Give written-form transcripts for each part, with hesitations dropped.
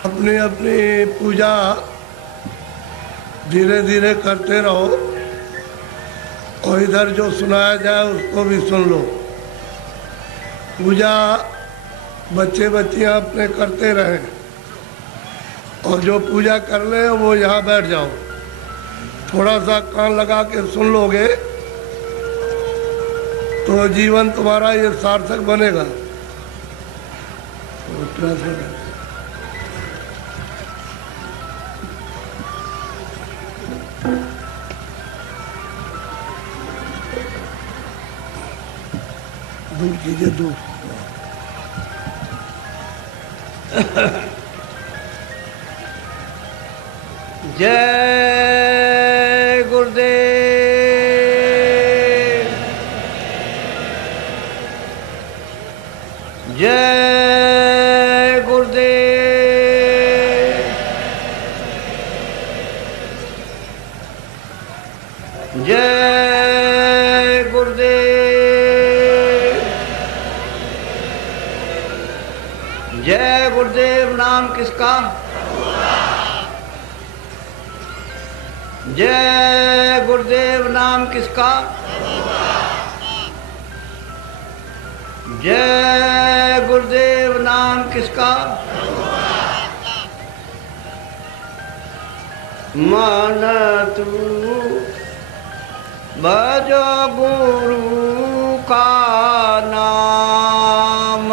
अपनी अपनी पूजा धीरे धीरे करते रहो और इधर जो सुनाया जाए उसको भी सुन लो। पूजा बच्चे बच्चियां अपने करते रहें और जो पूजा कर ले वो यहाँ बैठ जाओ। थोड़ा सा कान लगा के सुन लोगे तो जीवन तुम्हारा ये सार्थक बनेगा। दूर कीजिए दूर। जय गुरुदेव, जय गुरुदेव, जय गुरुदेव, जय गुरुदेव। नाम किसका? जय गुरुदेव। नाम किसका? जय गुरुदेव। नाम किसका? मन तू भजो गुरु का नाम,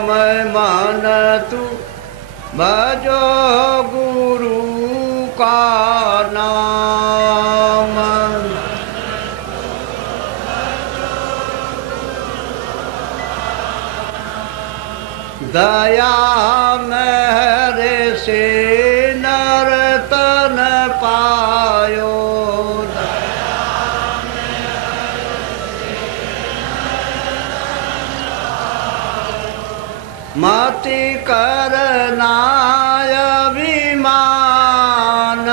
मैं मन तू भजो गुरु का नाम, दया मेरे से नर्तन पायो, मति करना अभिमान,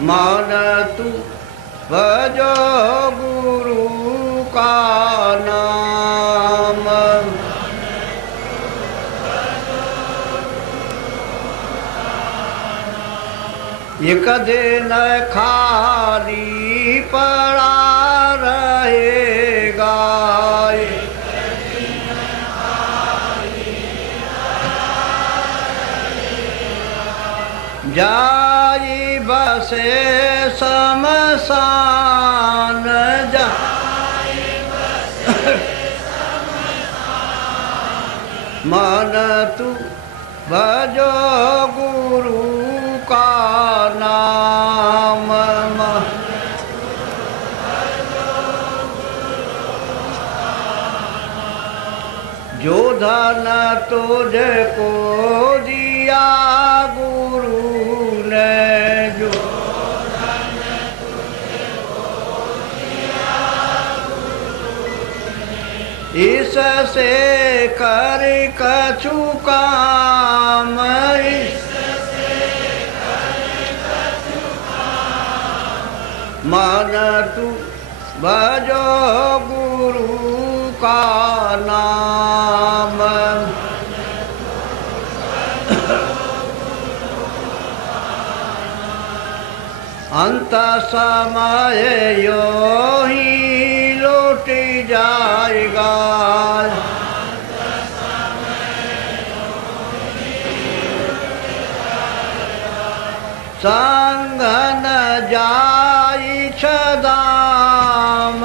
मन तू भजो गुरु का नाम, एक दिन खाली पड़ा रहेगा, जाई बसे शमशान, मन तू भजो गुरु का नाम, जो धन तुझको दिया गुरु ने, जो इससे कर कछु काम, मन तू भजो गुरु का नाम, अंत समय यो ही लौट जाएगा, संग न जाई छदाम,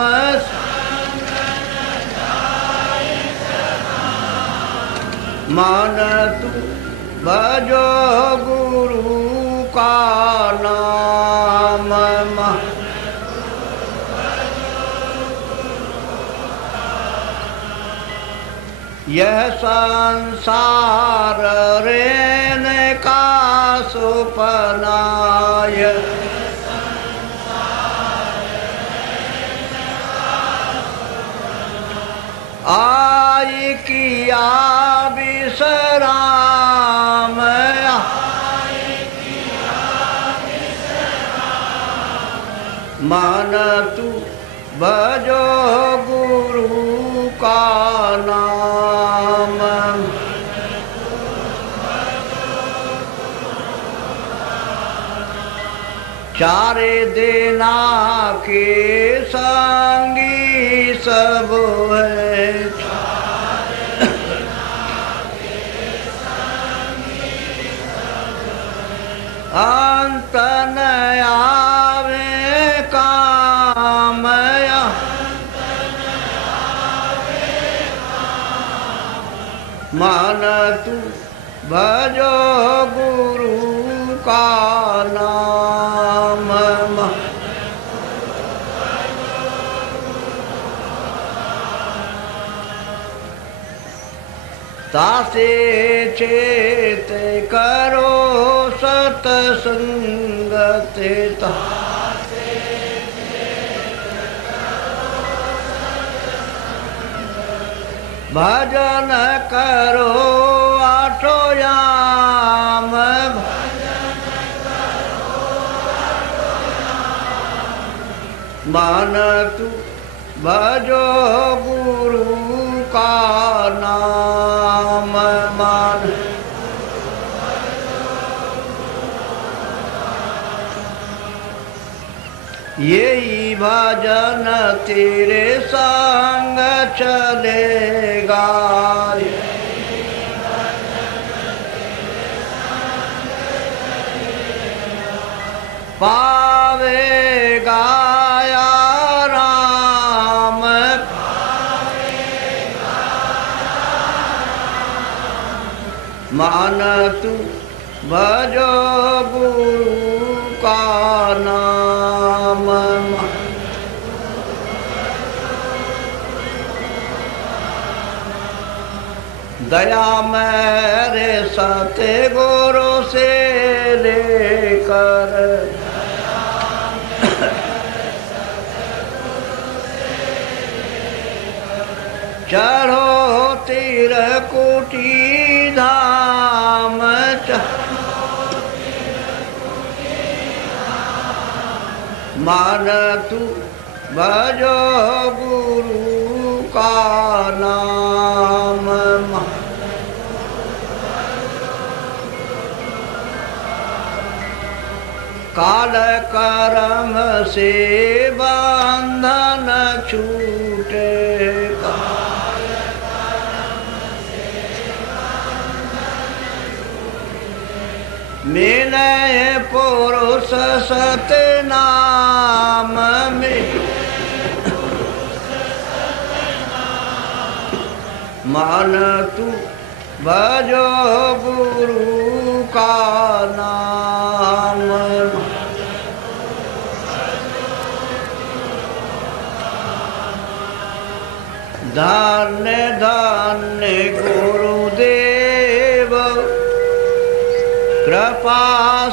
मन तू भजो गुरु का नाम, यह संसार रहने का सुपनाय, आई किया विश्राम, मन तू भजो गुरु का नाम। चारे देना के संगी सब है, अंत न आवे काम, मन तू भजो गुरु का नाम। तासे चेत करो सतसंगत, भजन करो आठो याम, मन तू भजो गुरु का नाम। मान यही भजन तेरे संग चलेगा, पावेगा या राम, मान तू भजो गुरु का नाम। दया मेरे सत्य गुरु से लेकर, चढ़ो तिरकुटी धाम, मान तू भजो गुरु का नाम। काल कर्म से बंधन छूटे, मिले पुरुष सतनाम में, मान तू भजो गुरु का नाम। धन्य धन्य गुरुदेव, कृपा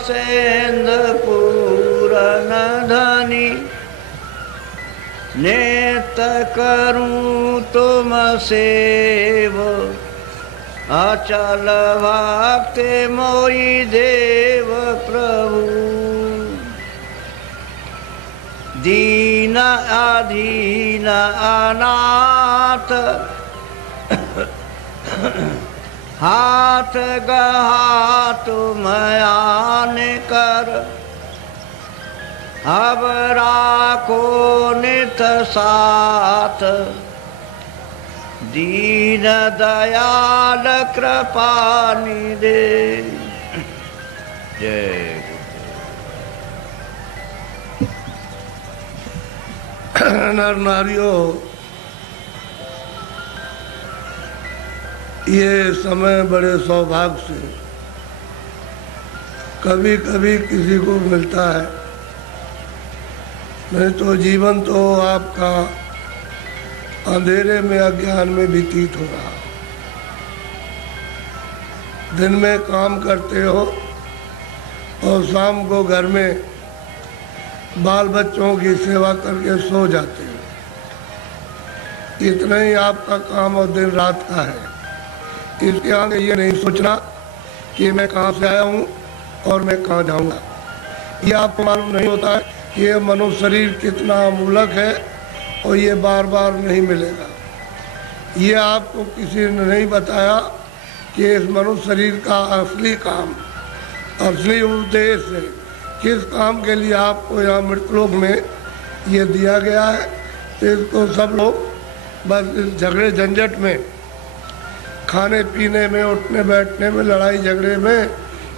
सेंद पूरन धनी, नेत करूं तुम सेव, अचल भक्ति मोई देव प्रभु। दीन अधीन अनाथ, हाथ गहा तुम आन कर, अब राखो नित साथ, दीन दयाल कृपा निधे। जय नर नारियों, ये समय बड़े सौभाग्य से कभी कभी किसी को मिलता है, नहीं तो जीवन तो आपका अंधेरे में अज्ञान में व्यतीत हो रहा। दिन में काम करते हो और शाम को घर में बाल बच्चों की सेवा करके सो जाते हो। इतना ही आपका काम और दिन रात का है। इसके आगे ये नहीं सोचना कि मैं कहाँ से आया हूँ और मैं कहाँ जाऊँगा। ये आपको मालूम नहीं होता है कि ये मनुष्य शरीर कितना अमूलक है और ये बार बार नहीं मिलेगा। ये आपको किसी ने नहीं बताया कि इस मनुष्य शरीर का असली काम, असली उद्देश्य है, किस काम के लिए आपको यहाँ मृतलोक में ये दिया गया है। तो इसको सब लोग बस इस झगड़े झंझट में, खाने पीने में, उठने बैठने में, लड़ाई झगड़े में,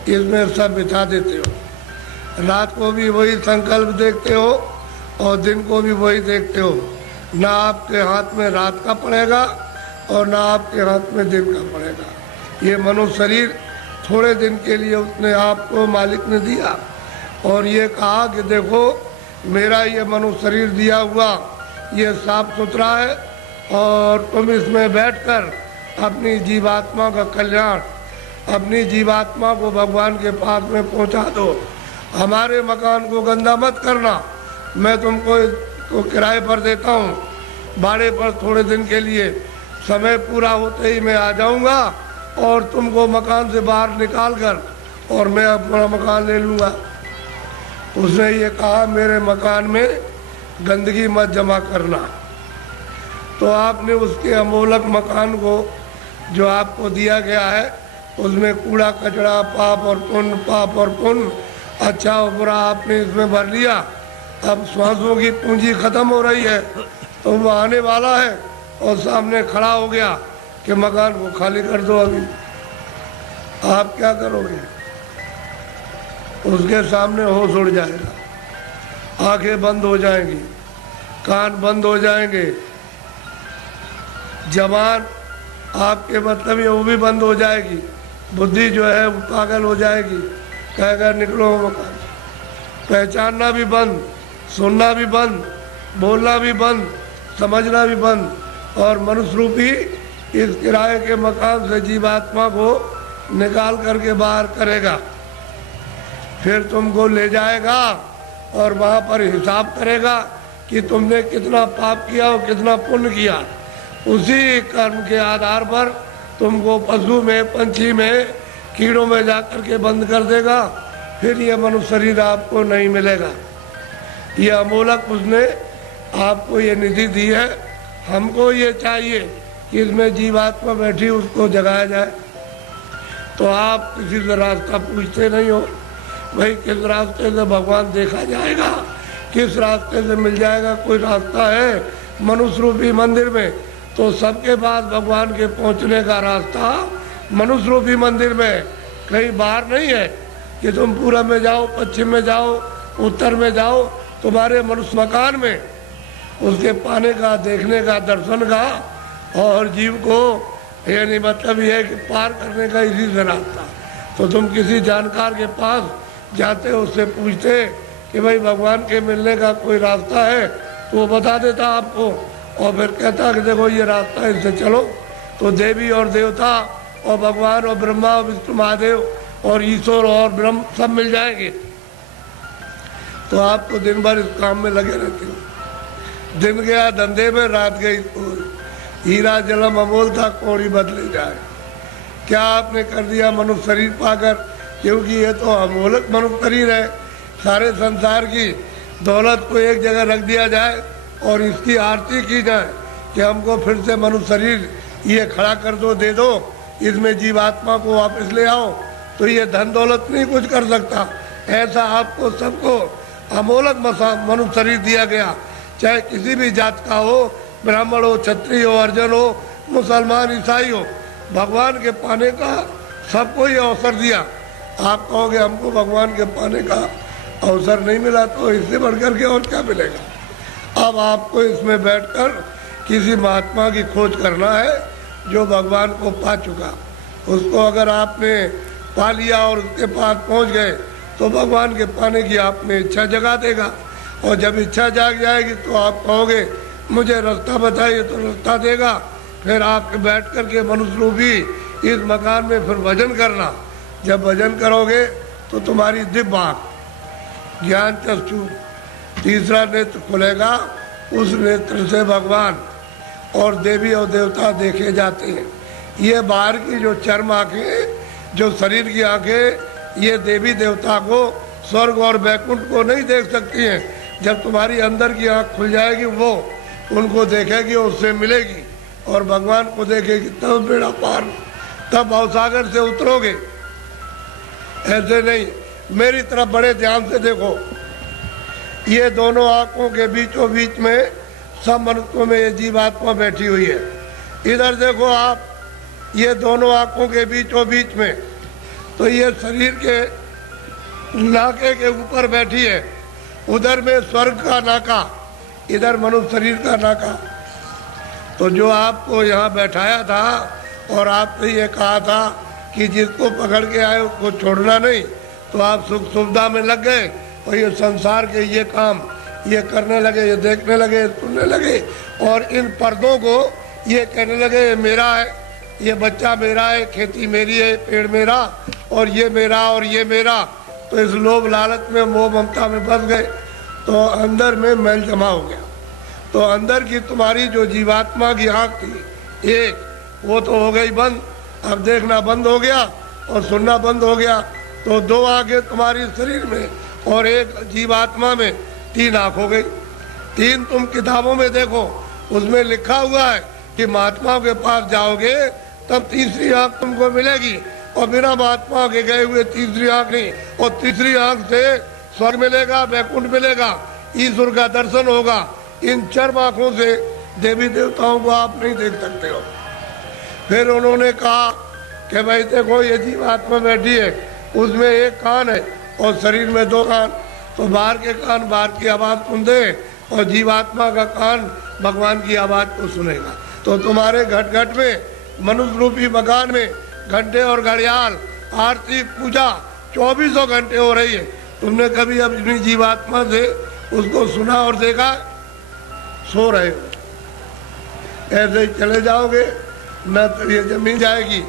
इसमें सब बिता देते हो। रात को भी वही संकल्प देखते हो और दिन को भी वही देखते हो। ना आपके हाथ में रात का पड़ेगा और ना आपके हाथ में दिन का पड़ेगा। ये मनुष्य शरीर थोड़े दिन के लिए उसने आपको मालिक ने दिया और ये कहा कि देखो मेरा ये मनुष्य शरीर दिया हुआ ये साफ सुथरा है और तुम इसमें बैठकर अपनी जीवात्मा का कल्याण, अपनी जीवात्मा को भगवान के पास में पहुंचा दो। हमारे मकान को गंदा मत करना, मैं तुमको किराए पर देता हूँ, भाड़े पर थोड़े दिन के लिए, समय पूरा होते ही मैं आ जाऊँगा और तुमको मकान से बाहर निकाल कर और मैं अपना मकान ले लूँगा। उसने ये कहा मेरे मकान में गंदगी मत जमा करना। तो आपने उसके अमोलक मकान को जो आपको दिया गया है उसमें कूड़ा कचरा, पाप और पुण्य, अच्छा और बुरा आपने इसमें भर लिया। अब श्वासों की पूंजी खत्म हो रही है तो वो आने वाला है और सामने खड़ा हो गया कि मकान को खाली कर दो। अभी आप क्या करोगे? उसके सामने होश उड़ जाएगा, आंखें बंद हो जाएंगी, कान बंद हो जाएंगे, जबान आपके मतलब ये वो भी बंद हो जाएगी, बुद्धि जो है वो पागल हो जाएगी, कहेगा निकलो मकान से। पहचानना भी बंद, सुनना भी बंद, बोलना भी बंद, समझना भी बंद और मनुष्य रूपी इस किराए के मकान से जीवात्मा को निकाल करके बाहर करेगा। फिर तुमको ले जाएगा और वहाँ पर हिसाब करेगा कि तुमने कितना पाप किया और कितना पुण्य किया। उसी कर्म के आधार पर तुमको पशु में, पंछी में, कीड़ों में जाकर के बंद कर देगा। फिर ये मनुष्य शरीर आपको नहीं मिलेगा। ये अमोलक उसने आपको ये निधि दी है। हमको ये चाहिए कि इसमें जीवात्मा बैठी उसको जगाया जाए। तो आप किसी से रास्ता पूछते नहीं हो, भाई किस रास्ते से भगवान देखा जाएगा, किस रास्ते से मिल जाएगा। कोई रास्ता है मनुष्य रूपी मंदिर में, तो सबके पास भगवान के पहुंचने का रास्ता मनुष्य रूपी मंदिर में, कहीं बाहर नहीं है कि तुम पूरब में जाओ, पश्चिम में जाओ, उत्तर में जाओ। तुम्हारे मनुष्य मकान में उसके पाने का, देखने का, दर्शन का और जीव को यानी मतलब ये है कि पार करने का इसी से रास्ता। तो तुम किसी जानकार के पास जाते, उससे पूछते कि भाई भगवान के मिलने का कोई रास्ता है, तो वो बता देता आपको और फिर कहता कि देखो ये रास्ता है, इससे चलो। तो देवी और देवता और भगवान और ब्रह्मा और विष्णु महादेव और ईश्वर और ब्रह्म सब मिल जाएंगे। तो आपको दिन भर इस काम में लगे रहते हो। दिन गया धंधे में, रात गई स्कूल। हीरा जलम अमोल था, कौड़ी बदले जाए। क्या आपने कर दिया मनुष्य शरीर पाकर? क्योंकि ये तो अमोलक मनुष्य शरीर है। सारे संसार की दौलत को एक जगह रख दिया जाए और इसकी आरती की जाए कि हमको फिर से मनुष्य शरीर ये खड़ा कर दो, दे दो, इसमें जीवात्मा को वापस ले आओ, तो ये धन दौलत नहीं कुछ कर सकता। ऐसा आपको सबको अमोलक मनुष्य शरीर दिया गया, चाहे किसी भी जात का हो, ब्राह्मण हो, क्षत्रिय हो, अर्जन हो, मुसलमान, ईसाई हो। भगवान के पाने का सबको ये अवसर दिया। आप कहोगे हमको भगवान के पाने का अवसर नहीं मिला, तो इससे बढ़कर के और क्या मिलेगा। अब आपको इसमें बैठकर किसी महात्मा की खोज करना है जो भगवान को पा चुका। उसको अगर आपने पा लिया और उसके पास पहुंच गए तो भगवान के पाने की आप में इच्छा जगा देगा। और जब इच्छा जाग जाएगी तो आप कहोगे मुझे रास्ता बताइए, तो रास्ता देगा। फिर आप बैठ कर के मनुष्य रूपी इस मकान में फिर भजन करना। जब भजन करोगे तो तुम्हारी दिव्य आँख, ज्ञान चक्षु, तीसरा नेत्र खुलेगा। उस नेत्र से भगवान और देवी और देवता देखे जाते हैं। ये बाहर की जो चर्म आँखें, जो शरीर की आँखें, ये देवी देवता को, स्वर्ग और वैकुंठ को नहीं देख सकती हैं, जब तुम्हारी अंदर की आँख खुल जाएगी वो उनको देखेगी, उससे मिलेगी और भगवान को देखेगी, तब बेड़ा पार, तब भवसागर से उतरोगे। ऐसे नहीं, मेरी तरफ बड़े ध्यान से देखो। ये दोनों आंखों के बीचों बीच में सब मनुष्यों में ये जीवात्मा बैठी हुई है। इधर देखो आप, ये दोनों आंखों के बीचों बीच में, तो ये शरीर के नाके के ऊपर बैठी है। उधर में स्वर्ग का नाका, इधर मनुष्य शरीर का नाका। तो जो आपको यहाँ बैठाया था और आपने ये कहा था कि जिसको पकड़ के आए उसको छोड़ना नहीं, तो आप सुख सुविधा में लग गए और ये संसार के ये काम ये करने लगे, ये देखने लगे, सुनने लगे और इन पर्दों को ये कहने लगे ये मेरा है, ये बच्चा मेरा है, खेती मेरी है, पेड़ मेरा और ये मेरा और ये मेरा। तो इस लोभ लालच में मोह ममता में फंस गए, तो अंदर में मैल जमा हो गया। तो अंदर की तुम्हारी जो जीवात्मा की आँख थी एक, वो तो हो गई बंद, अब देखना बंद हो गया और सुनना बंद हो गया। तो दो आँखें तुम्हारी शरीर में और एक जीवात्मा में, तीन आँख हो गई। तीन तुम किताबों में देखो, उसमें लिखा हुआ है कि महात्माओं के पास जाओगे तब तीसरी आँख तुमको मिलेगी, और बिना महात्मा के गए हुए तीसरी आँख नहीं। और तीसरी आँख से स्वर्ग मिलेगा, वैकुंठ मिलेगा, ईश्वर का दर्शन होगा। इन चर्म आँखों से देवी देवताओं को आप नहीं देख सकते हो। फिर उन्होंने कहा कि भाई देखो ये जीवात्मा बैठी है, उसमें एक कान है और शरीर में दो कान, तो बाहर के कान बाहर की आवाज़ सुनते और जीवात्मा का कान भगवान की आवाज़ को सुनेगा। तो तुम्हारे घट घट में, मनुष्य रूपी मकान में घंटे और घड़ियाल, आरती, पूजा 24 घंटे हो रही है। तुमने कभी अपनी जीवात्मा से उसको सुना और देखा? सो रहे हो, ऐसे ही चले जाओगे। न तो ये जमीन जाएगी,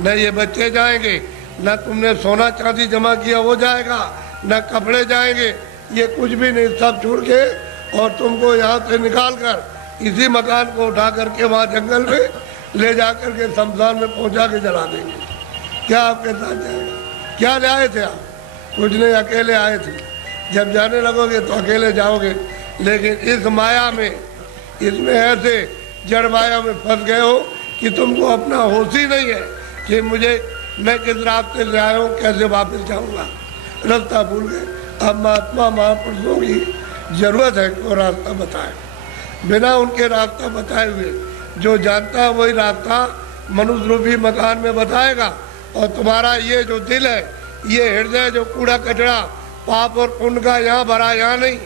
न ये बच्चे जाएंगे, न तुमने सोना चांदी जमा किया वो जाएगा, न कपड़े जाएंगे, ये कुछ भी नहीं, सब छोड़ के और तुमको यहाँ से निकाल कर इसी मकान को उठा करके वहाँ जंगल में ले जा करके शमशान में पहुँचा के जला देंगे। क्या आपके साथ जाएगा? क्या ले आए थे आप? कुछ नहीं, अकेले आए थे। जब जाने लगोगे तो अकेले जाओगे, लेकिन इस माया में, इसमें ऐसे जड़ माया में फंस गए हो कि तुमको अपना होश ही नहीं है कि मैं किस रास्ते से आया हूँ, कैसे वापस जाऊँगा, रास्ता भूल गए। अब महात्मा महापुरुषों की जरूरत है कि वो रास्ता बताए। बिना उनके रास्ता बताए हुए जो जानता है वही रास्ता मनुष्य रूपी मकान में बताएगा। और तुम्हारा ये जो दिल है, ये हृदय जो कूड़ा कचरा पाप और पुण्य का यहाँ भरा, यहाँ नहीं,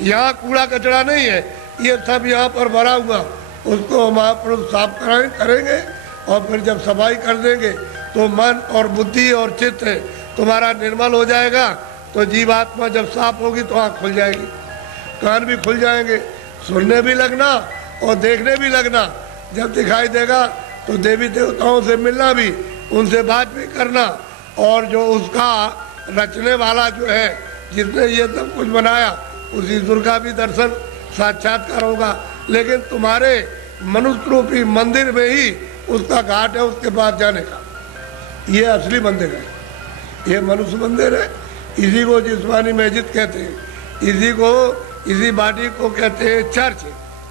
यहाँ कूड़ा कचरा नहीं है, ये सब यहाँ पर भरा हुआ, उसको महापुरुष साफ करेंगे और फिर जब सफाई कर देंगे तो मन और बुद्धि और चित्त तुम्हारा निर्मल हो जाएगा। तो जीवात्मा जब साफ होगी तो आँख खुल जाएगी, कान भी खुल जाएंगे, सुनने भी लगना और देखने भी लगना। जब दिखाई देगा तो देवी देवताओं से मिलना भी, उनसे बात भी करना, और जो उसका रचने वाला जो है, जिसने ये सब कुछ बनाया, उस ईश्वर का भी दर्शन साक्षात्कार होगा। लेकिन तुम्हारे मनुष्य रूपी मंदिर में ही उसका घाट है, उसके पास जाने का। ये असली मंदिर है, ये मनुष्य मंदिर है। इसी को जिस्मानी मस्जिद कहते हैं, इसी बाटी को कहते हैं चर्च।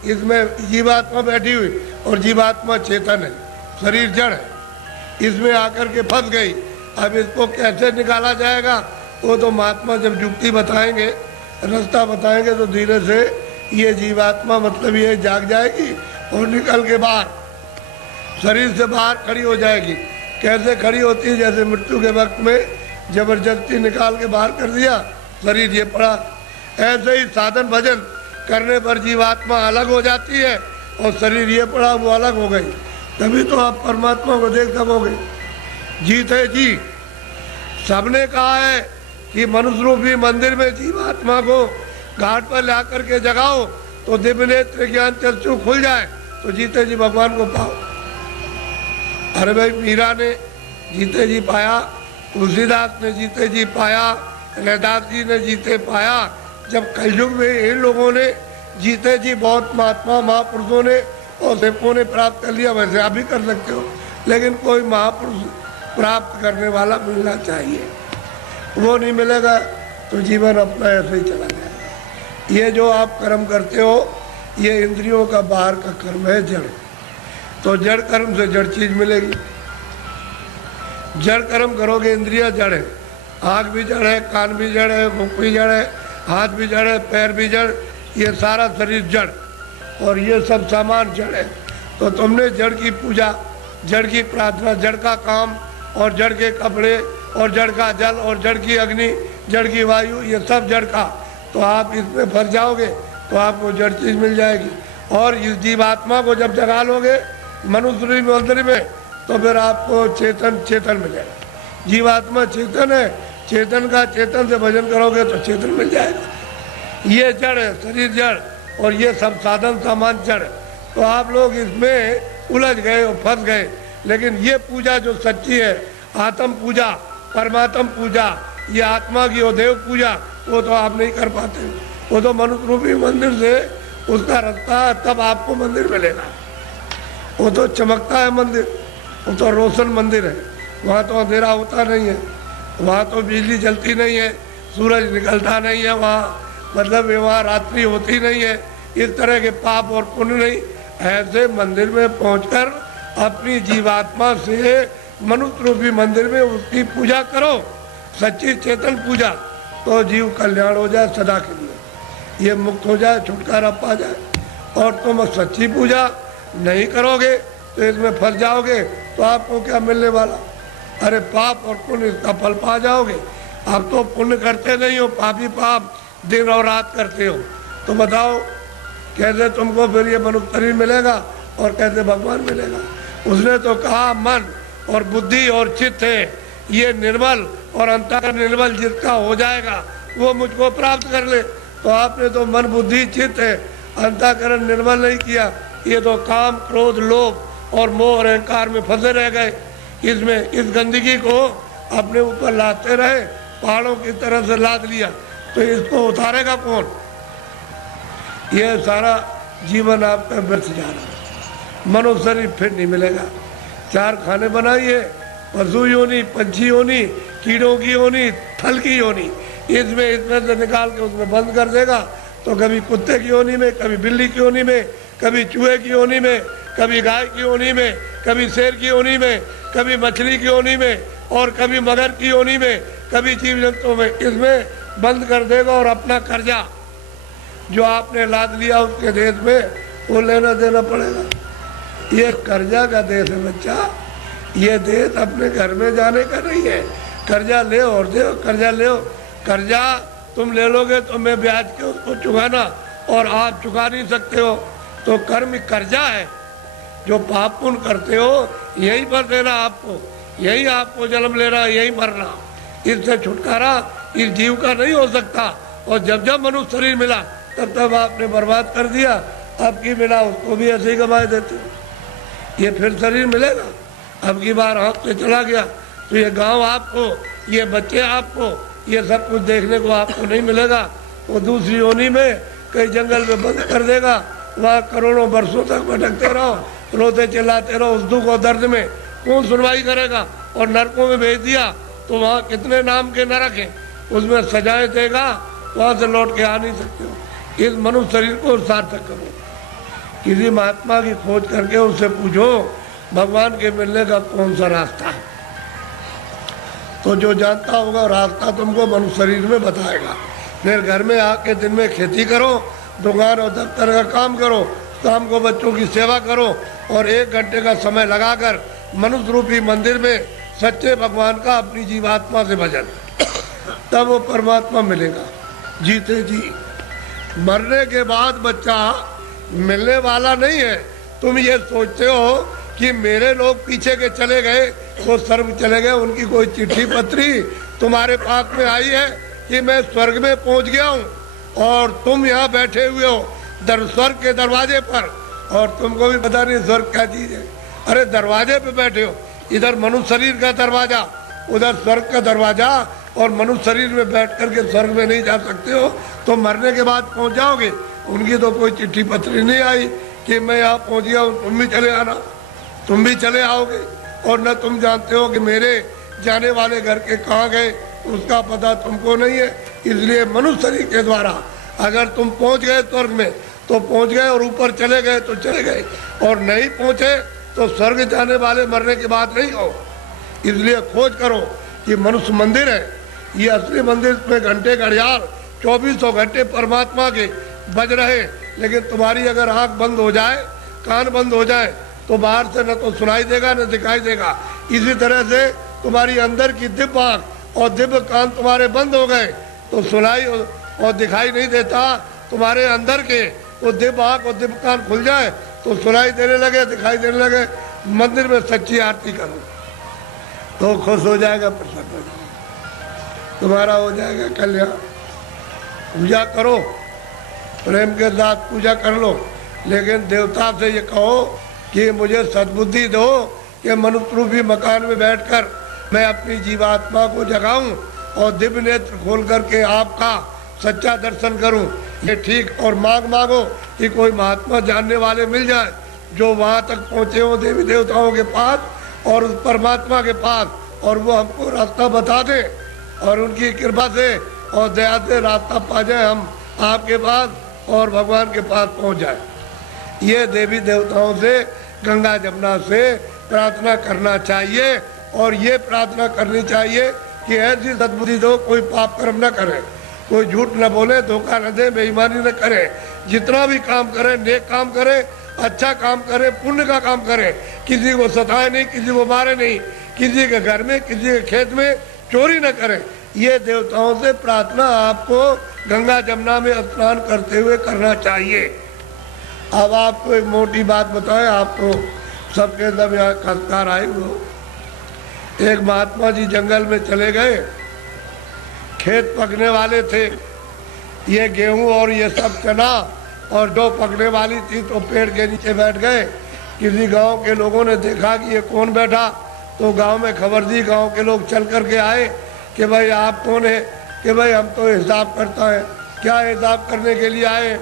इसमें जीवात्मा बैठी हुई और जीवात्मा चेतन है, शरीर जड़ है, इसमें आकर के फंस गई। अब इसको कैसे निकाला जाएगा वो तो महात्मा जब युक्ति बताएंगे, रास्ता बताएंगे, तो धीरे से ये जीवात्मा मतलब ये जाग जाएगी और निकल के बाहर शरीर से बाहर खड़ी हो जाएगी। कैसे खड़ी होती है? जैसे मृत्यु के वक्त में जबरदस्ती निकाल के बाहर कर दिया, शरीर ये पड़ा। ऐसे ही साधन भजन करने पर जीवात्मा अलग हो जाती है और शरीर ये पड़ा वो अलग हो गई। तभी तो आप परमात्मा को देख सकोगे। जीत है जी, सबने कहा है कि मनुष्य रूपी मंदिर में जीवात्मा को घाट पर ला करके जगाओ तो दिव्य नेत्र ज्ञान चक्षु खुल जाए, तो जीते जी भगवान को पाओ। अरे भाई, मीरा ने जीते जी पाया, तुलसीदास ने जीते जी पाया, रैदास जी ने जीते पाया। जब कलयुग में इन लोगों ने जीते जी बहुत महात्मा महापुरुषों ने और सेवकों ने प्राप्त कर लिया, वैसे आप भी कर सकते हो। लेकिन कोई महापुरुष प्राप्त करने वाला मिलना चाहिए, वो नहीं मिलेगा तो जीवन अपना ऐसे ही चला जाएगा। ये जो आप कर्म करते हो ये इंद्रियों का बाहर का कर्म है, जड़। तो जड़ कर्म से जड़ चीज मिलेगी। जड़ कर्म करोगे, इंद्रिया जड़ है, आँख भी जड़ है, कान भी जड़ है, मुख भी जड़ है, हाथ भी जड़ है, पैर भी जड़, ये सारा शरीर जड़ और ये सब सामान जड़ है। तो तुमने जड़ की पूजा, जड़ की प्रार्थना, जड़ का काम और जड़ के कपड़े और जड़ का जल और जड़ की अग्नि, जड़ की वायु, ये सब जड़ का, तो आप इसमें फंस जाओगे तो आपको जड़ चीज मिल जाएगी। और इस जीवात्मा को जब जगा लोगे मनुष्य मंदिर में तो फिर आपको चेतन मिलेगा। जीवात्मा चेतन है, चेतन का चेतन से भजन करोगे तो चेतन मिल जाएगा। ये जड़ है, शरीर जड़ और ये सब साधन सामान जड़। तो आप लोग इसमें उलझ गए और फंस गए। लेकिन ये पूजा जो सच्ची है, आत्म पूजा, परमात्म पूजा, ये आत्मा की और देव पूजा, वो तो आप नहीं कर पाते। वो तो मनुष्य रूपी मंदिर से उसका रास्ता, तब आपको मंदिर मिलेगा। वो तो चमकता है मंदिर, वो तो रोशन मंदिर है। वहाँ तो अंधेरा होता नहीं है, वहाँ तो बिजली जलती नहीं है, सूरज निकलता नहीं है, वहाँ मतलब वहाँ रात्रि होती नहीं है, इस तरह के पाप और पुण्य नहीं। ऐसे मंदिर में पहुंचकर अपनी जीवात्मा से मनुष्य रूपी मंदिर में उसकी पूजा करो, सच्ची चेतन पूजा, तो जीव कल्याण हो जाए सदा के लिए, ये मुक्त हो जाए, छुटकारा पा जाए। और तुम सच्ची पूजा नहीं करोगे तो इसमें फंस जाओगे, तो आपको क्या मिलने वाला? अरे पाप और पुण्य इसका फल पा जाओगे। आप तो पुण्य करते नहीं हो, पापी पाप दिन और रात करते हो। तो बताओ कैसे तुमको फिर ये मनुष्य शरीर मिलेगा और कैसे भगवान मिलेगा? उसने तो कहा मन और बुद्धि और चित्त है ये निर्मल, और अंतःकरण निर्मल जिसका हो जाएगा वो मुझको प्राप्त कर ले। तो आपने तो मन बुद्धि चित्त है, अंतःकरण निर्मल नहीं किया। ये तो काम क्रोध लोभ और मोह और अहंकार में फंसे रह गए। इसमें इस गंदगी को अपने ऊपर लाते रहे, पहाड़ों की तरह से लाद लिया, तो इसको उतारेगा कौन? ये सारा जीवन आपका व्यर्थ जा रहा है। मनुष्य शरीर फिर नहीं मिलेगा। चार खाने बनाइए, पशु योनि, पंछी योनि, कीड़ों की योनि, थल की योनि, इसमें से निकाल के उसमें बंद कर देगा। तो कभी कुत्ते की योनि में, कभी बिल्ली की योनि में, कभी चूहे की योनि में, कभी गाय की योनि में, कभी शेर की योनि में, कभी मछली की योनि में, और कभी मगर की योनि में, कभी जीव जंतुओं में, इसमें बंद कर देगा। और अपना कर्जा जो आपने लाद लिया उसके देश में, वो लेना देना पड़ेगा। ये कर्जा का देश है बच्चा, ये देश अपने घर में जाने का नहीं है। कर्जा ले और दे, कर्जा ले। कर्जा तुम ले लोगे तो मैं ब्याज के उसको चुकाना, और आप चुका नहीं सकते हो। तो कर्म कर्जा है, जो पाप पुण्य करते हो यही पर देना आपको, यही आपको जन्म लेना, यही मरना। इससे छुटकारा इस जीव का नहीं हो सकता। और जब जब मनुष्य शरीर मिला तब तब आपने बर्बाद कर दिया। अब की मिला उसको भी ऐसे ही गंवा देते हो। ये फिर शरीर मिलेगा? अब की बार हाथ से चला गया तो ये गांव आपको, ये बच्चे आपको, ये सब कुछ देखने को आपको नहीं मिलेगा। वो दूसरी योनि में कई जंगल में बंद कर देगा, वहाँ करोड़ों वर्षों तक भटकते रहो, रोते चिल्लाते रहो उस दुख और दर्द में। कौन सुनवाई करेगा? और नरकों में भेज दिया तो वहाँ कितने नाम के नरक हैं, उसमें सजाएं देगा, वहाँ से लौट के आ नहीं सकते हो। इस मनुष्य शरीर को सार्थक करो। किसी महात्मा की खोज करके उससे पूछो भगवान के मिलने का कौन सा रास्ता है, तो जो जानता होगा रास्ता तुमको मनुष्य शरीर में बताएगा। फिर घर में आके दिन में खेती करो, दुकान और दफ्तर का काम करो, शाम को बच्चों की सेवा करो, और 1 घंटे का समय लगाकर मनुष्य रूपी मंदिर में सच्चे भगवान का अपनी जीवात्मा से भजन, तब वो परमात्मा मिलेगा जीते जी। मरने के बाद बच्चा मिलने वाला नहीं है। तुम ये सोचते हो कि मेरे लोग पीछे के चले गए, वो स्वर्ग चले गए, उनकी कोई चिट्ठी पत्री तुम्हारे पास में आई है कि मैं स्वर्ग में पहुंच गया हूँ, और तुम यहाँ बैठे हुए हो स्वर्ग के दरवाजे पर, और तुमको भी पता नहीं स्वर्ग क्या चीज है। अरे दरवाजे पे बैठे हो, इधर मनुष्य शरीर का दरवाजा, उधर स्वर्ग का दरवाजा, और मनुष्य शरीर में बैठ करके स्वर्ग में नहीं जा सकते हो। तो मरने के बाद पहुंच जाओगे। उनकी तो कोई चिट्ठी पत्री नहीं आई कि मैं यहाँ पहुंच गया हूँ, तुम भी चले आना। तुम भी चले आओगे, और न तुम जानते हो कि मेरे जाने वाले घर के कहाँ गए, उसका पता तुमको नहीं है। इसलिए मनुष्य शरीर के द्वारा अगर तुम पहुंच गए स्वर्ग में तो पहुंच गए, और ऊपर चले गए तो चले गए, और नहीं पहुंचे तो स्वर्ग जाने वाले मरने की बात नहीं हो। इसलिए खोज करो कि मनुष्य मंदिर है, ये असली मंदिर में घंटे घड़ियाल 2400 घंटे परमात्मा के बज रहे। लेकिन तुम्हारी अगर आंख बंद हो जाए, कान बंद हो जाए, तो बाहर से न तो सुनाई देगा न दिखाई देगा। इसी तरह से तुम्हारी अंदर की दिव्य आंख और दिव्य कान तुम्हारे बंद हो गए तो सुनाई और दिखाई नहीं देता। तुम्हारे अंदर के वो दिव्य आंख और दिव्य कान खुल जाए तो सुनाई देने लगे, दिखाई देने लगे। मंदिर में सच्ची आरती करो तो खुश हो जाएगा, प्रसन्न हो जाएगा, तुम्हारा हो जाएगा कल्याण। पूजा करो, प्रेम के साथ पूजा कर लो, लेकिन देवता से ये कहो कि मुझे सद्बुद्धि दो कि मनुष्य रूपी मकान में बैठकर मैं अपनी जीवात्मा को जगाऊं और दिव्य नेत्र खोल करके आपका सच्चा दर्शन करूं। ये ठीक, और मांगो कि कोई महात्मा जानने वाले मिल जाए जो वहां तक पहुंचे हो देवी देवताओं के पास और उस परमात्मा के पास, और वो हमको रास्ता बता दे, और उनकी कृपा से और दया से रास्ता पा जाए हम आपके पास और भगवान के पास पहुंच जाए। ये देवी देवताओं से, गंगा जमुना से प्रार्थना करना चाहिए, और ये प्रार्थना करनी चाहिए कि ऐसी सद्बुद्धि दो कोई पाप कर्म न करे, कोई झूठ न बोले, धोखा न दे, बेईमानी न करे, जितना भी काम करे नेक काम करे, अच्छा काम करे, पुण्य का काम करे, किसी को सताए नहीं, किसी को मारे नहीं, किसी के घर में, किसी के खेत में चोरी न करे। ये देवताओं से प्रार्थना आपको गंगा जमुना में स्नान करते हुए करना चाहिए। अब आपको एक मोटी बात बताएं, आपको सबके सब यहाँ संस्कार आए हुए। एक महात्मा जी जंगल में चले गए, खेत पकने वाले थे, ये गेहूं और ये सब चना और जो पकने वाली थी, तो पेड़ के नीचे बैठ गए। किसी गांव के लोगों ने देखा कि ये कौन बैठा, तो गांव में खबर दी, गांव के लोग चल करके आए कि भाई आप कौन है, कि भाई हम तो हिसाब करता है। क्या हिसाब करने के लिए आए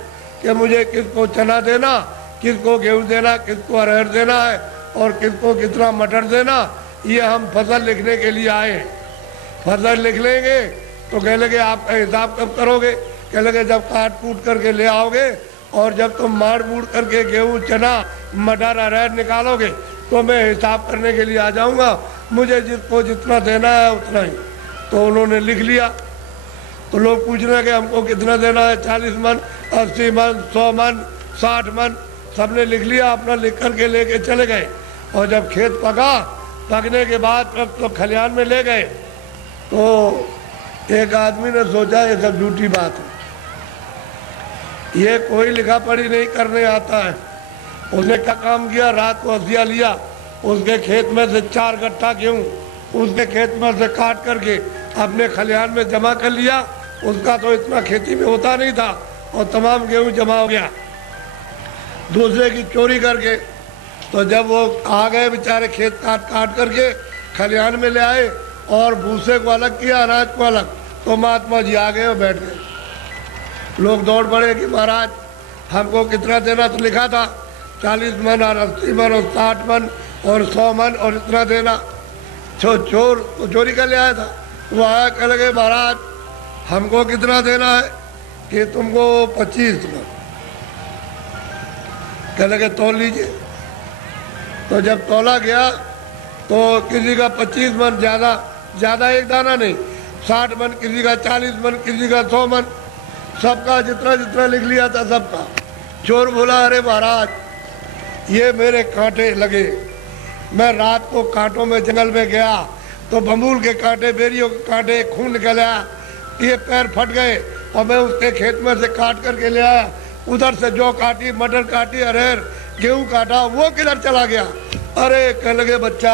कि मुझे किसको चना देना, किसको गेहूं देना, किसको अरहर देना है और किसको कितना मटर देना, ये हम फसल लिखने के लिए आए। फसल लिख लेंगे तो कह लगे आपका हिसाब कब करोगे, कह लगे जब काट कूट करके ले आओगे, और जब तुम मार मूड़ करके गेहूं चना मटर अरहर निकालोगे तो मैं हिसाब करने के लिए आ जाऊंगा, मुझे जिसको जितना देना है उतना ही। तो उन्होंने लिख लिया। तो लोग पूछ रहे कि हमको कितना देना है, 40 मन, 80 मन, 100 मन, 60 मन, सबने लिख लिया, अपना लिख करके लेके चले गए। और जब खेत पका, पकने के बाद तो खलिहान में ले गए, तो एक आदमी ने सोचा ये सब झूठी बात है, ये कोई लिखा पढ़ी नहीं करने आता है। उसने क्या काम किया, रात को हसिया लिया, उसके खेत में से 4 गट्ठा गेहूँ उसके खेत में से काट करके अपने खलिहान में जमा कर लिया। उसका तो इतना खेती में होता नहीं था, और तमाम गेहूँ जमा हो गया दूसरे की चोरी करके। तो जब वो आ गए बेचारे, खेत काट काट करके खलिहान में ले आए और भूसे को अलग किया, अनाज को अलग, तो महात्मा जी आ गए और बैठ गए। लोग दौड़ पड़े कि महाराज हमको कितना देना, तो लिखा था 40 मन और 80 मन और 60 मन और 100 मन और इतना देना। चोर तो चोरी कर ले आया था, वो आया, कह लगे महाराज हमको कितना देना है, कि तुमको 25 मन। कह लगे तौल लीजिए। तो जब तौला गया तो किसी का 25 मन, ज़्यादा एक दाना नहीं, 60 मन, किसी का 40 मन, किसी का 100 मन, सबका जितना जितना लिख लिया था सबका। चोर बोला अरे महाराज ये मेरे कांटे लगे, मैं रात को कांटों में जंगल में गया तो बमूल के कांटे, बेरियों के कांटे, खून निकल आया, ये पैर फट गए, और मैं उसके खेत में से काट करके ले आया। उधर से जौ काटी, मटर काटी, अरहर गेहूँ काटा, वो किधर चला गया। अरे कह लगे बच्चा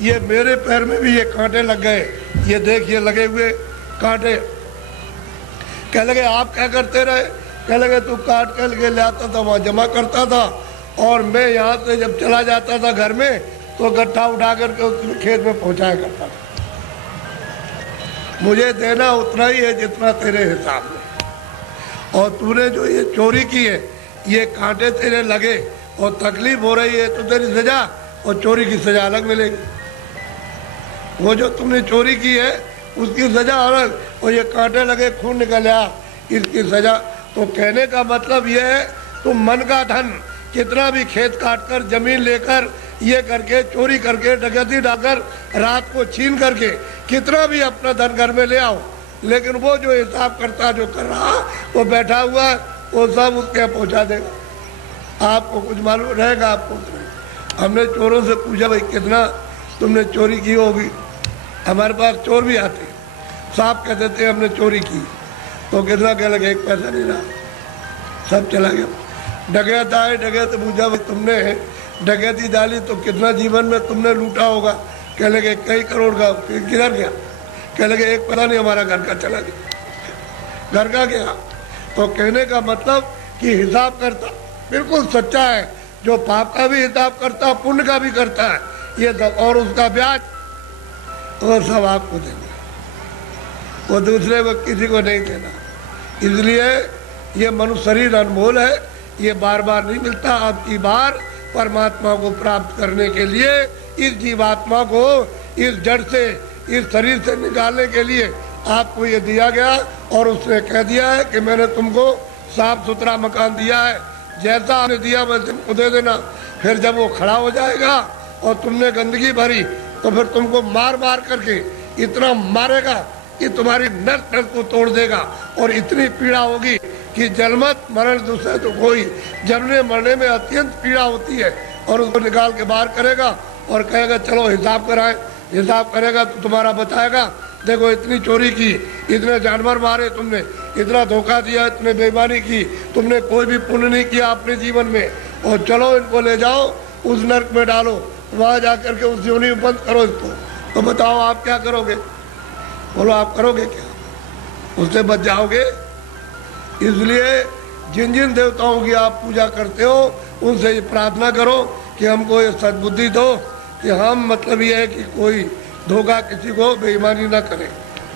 ये मेरे पैर में भी ये कांटे लग गए, ये देखिए लगे हुए कांटे। कह लगे आप क्या करते रहे, कह लगे तू काट कर के ले आता था, वहाँ जमा करता था, और मैं यहाँ से जब चला जाता था घर में तो गट्ठा उठा करके उस खेत में पहुँचाया करता था। मुझे देना उतना ही है जितना तेरे हिसाब में, और तूने जो ये चोरी की है, ये कांटे तेरे लगे और तकलीफ हो रही है, तो तेरी सजा और चोरी की सजा अलग मिलेगी। वो जो तुमने चोरी की है उसकी सजा अलग, और ये कांटे लगे, खून निकल आया, इसकी सजा तो कहने का मतलब यह है, तुम मन का धन कितना भी खेत काट कर, जमीन लेकर, ये करके, चोरी करके, डकैती डालकर, रात को छीन करके कितना भी अपना धन घर में ले आओ, लेकिन वो जो हिसाब करता, जो कर रहा, वो बैठा हुआ, वो सब उसके पहुंचा देगा। आपको कुछ मालूम रहेगा? आपको हमने चोरों से पूछा, भाई कितना तुमने चोरी की होगी? हमारे पास चोर भी आते, साहब कह देते हमने चोरी की, तो कितना कह लगे? 1 पैसा नहीं रहा, सब चला गया। डकैत आए, डकैत पूछा, भाई तुमने डकैती डाली तो कितना जीवन में तुमने लूटा होगा? कह लगे कई करोड़ का। फिर किधर गया? कह लगे 1 पैसा नहीं, हमारा घर का चला गया। घर का गया। तो कहने का मतलब कि हिसाब करता बिल्कुल सच्चा है, जो पाप का भी हिसाब करता, पुण्य का भी करता है, ये सब, और उसका ब्याज वो सब आपको देना, वो दूसरे को किसी को नहीं देना। इसलिए ये मनुष्य शरीर अनमोल है, ये बार बार नहीं मिलता। आपकी बार परमात्मा को प्राप्त करने के लिए, इस जीवात्मा को इस जड़ से, इस शरीर से निकालने के लिए आपको ये दिया गया, और उसने कह दिया है कि मैंने तुमको साफ सुथरा मकान दिया है, जैसा आपने दिया वैसे तुमको दे देना। फिर जब वो खड़ा हो जाएगा और तुमने गंदगी भरी, तो फिर तुमको मार मार करके इतना मारेगा कि तुम्हारी नस नस को तोड़ देगा, और इतनी पीड़ा होगी कि जन्मत मरण दूसरे तो कोई, जमने मरने में अत्यंत पीड़ा होती है। और उसको निकाल के बाहर करेगा और कहेगा चलो हिसाब कराएं। हिसाब करेगा तो तुम्हारा बताएगा, देखो इतनी चोरी की, इतने जानवर मारे तुमने, इतना धोखा दिया, इतने बेईमानी की, तुमने कोई भी पुण्य नहीं किया अपने जीवन में, और चलो इनको ले जाओ उस नर्क में डालो, वहाँ जा करके उस योनि में बंद करो इसको। तो बताओ आप क्या करोगे? बोलो आप करोगे क्या? उससे बच जाओगे? इसलिए जिन जिन देवताओं की आप पूजा करते हो, उनसे ये प्रार्थना करो कि हमको ये सद्बुद्धि दो कि हम, मतलब ये है कि कोई धोखा, किसी को बेईमानी ना करे,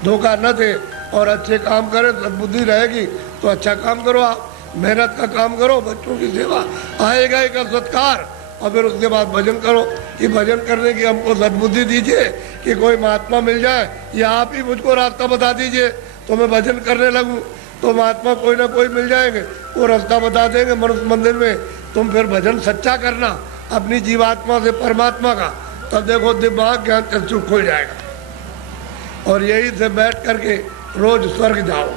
धोखा न दे, और अच्छे काम करें। सद्बुद्धि रहेगी तो अच्छा काम करो, आप मेहनत का काम करो, बच्चों की सेवा, आएगा एक सत्कार, और फिर उसके बाद भजन करो कि भजन करने की हमको सद्बुद्धि दीजिए कि कोई महात्मा मिल जाए, या आप ही मुझको रास्ता बता दीजिए तो मैं भजन करने लगूं। तो महात्मा कोई ना कोई मिल जाएंगे, वो रास्ता बता देंगे मनुष्य मंदिर में। तुम फिर भजन सच्चा करना अपनी जीवात्मा से परमात्मा का, तब देखो दिमाग ज्ञान चक्षु खुल जाएगा। और यही से बैठ करके रोज स्वर्ग जाओ,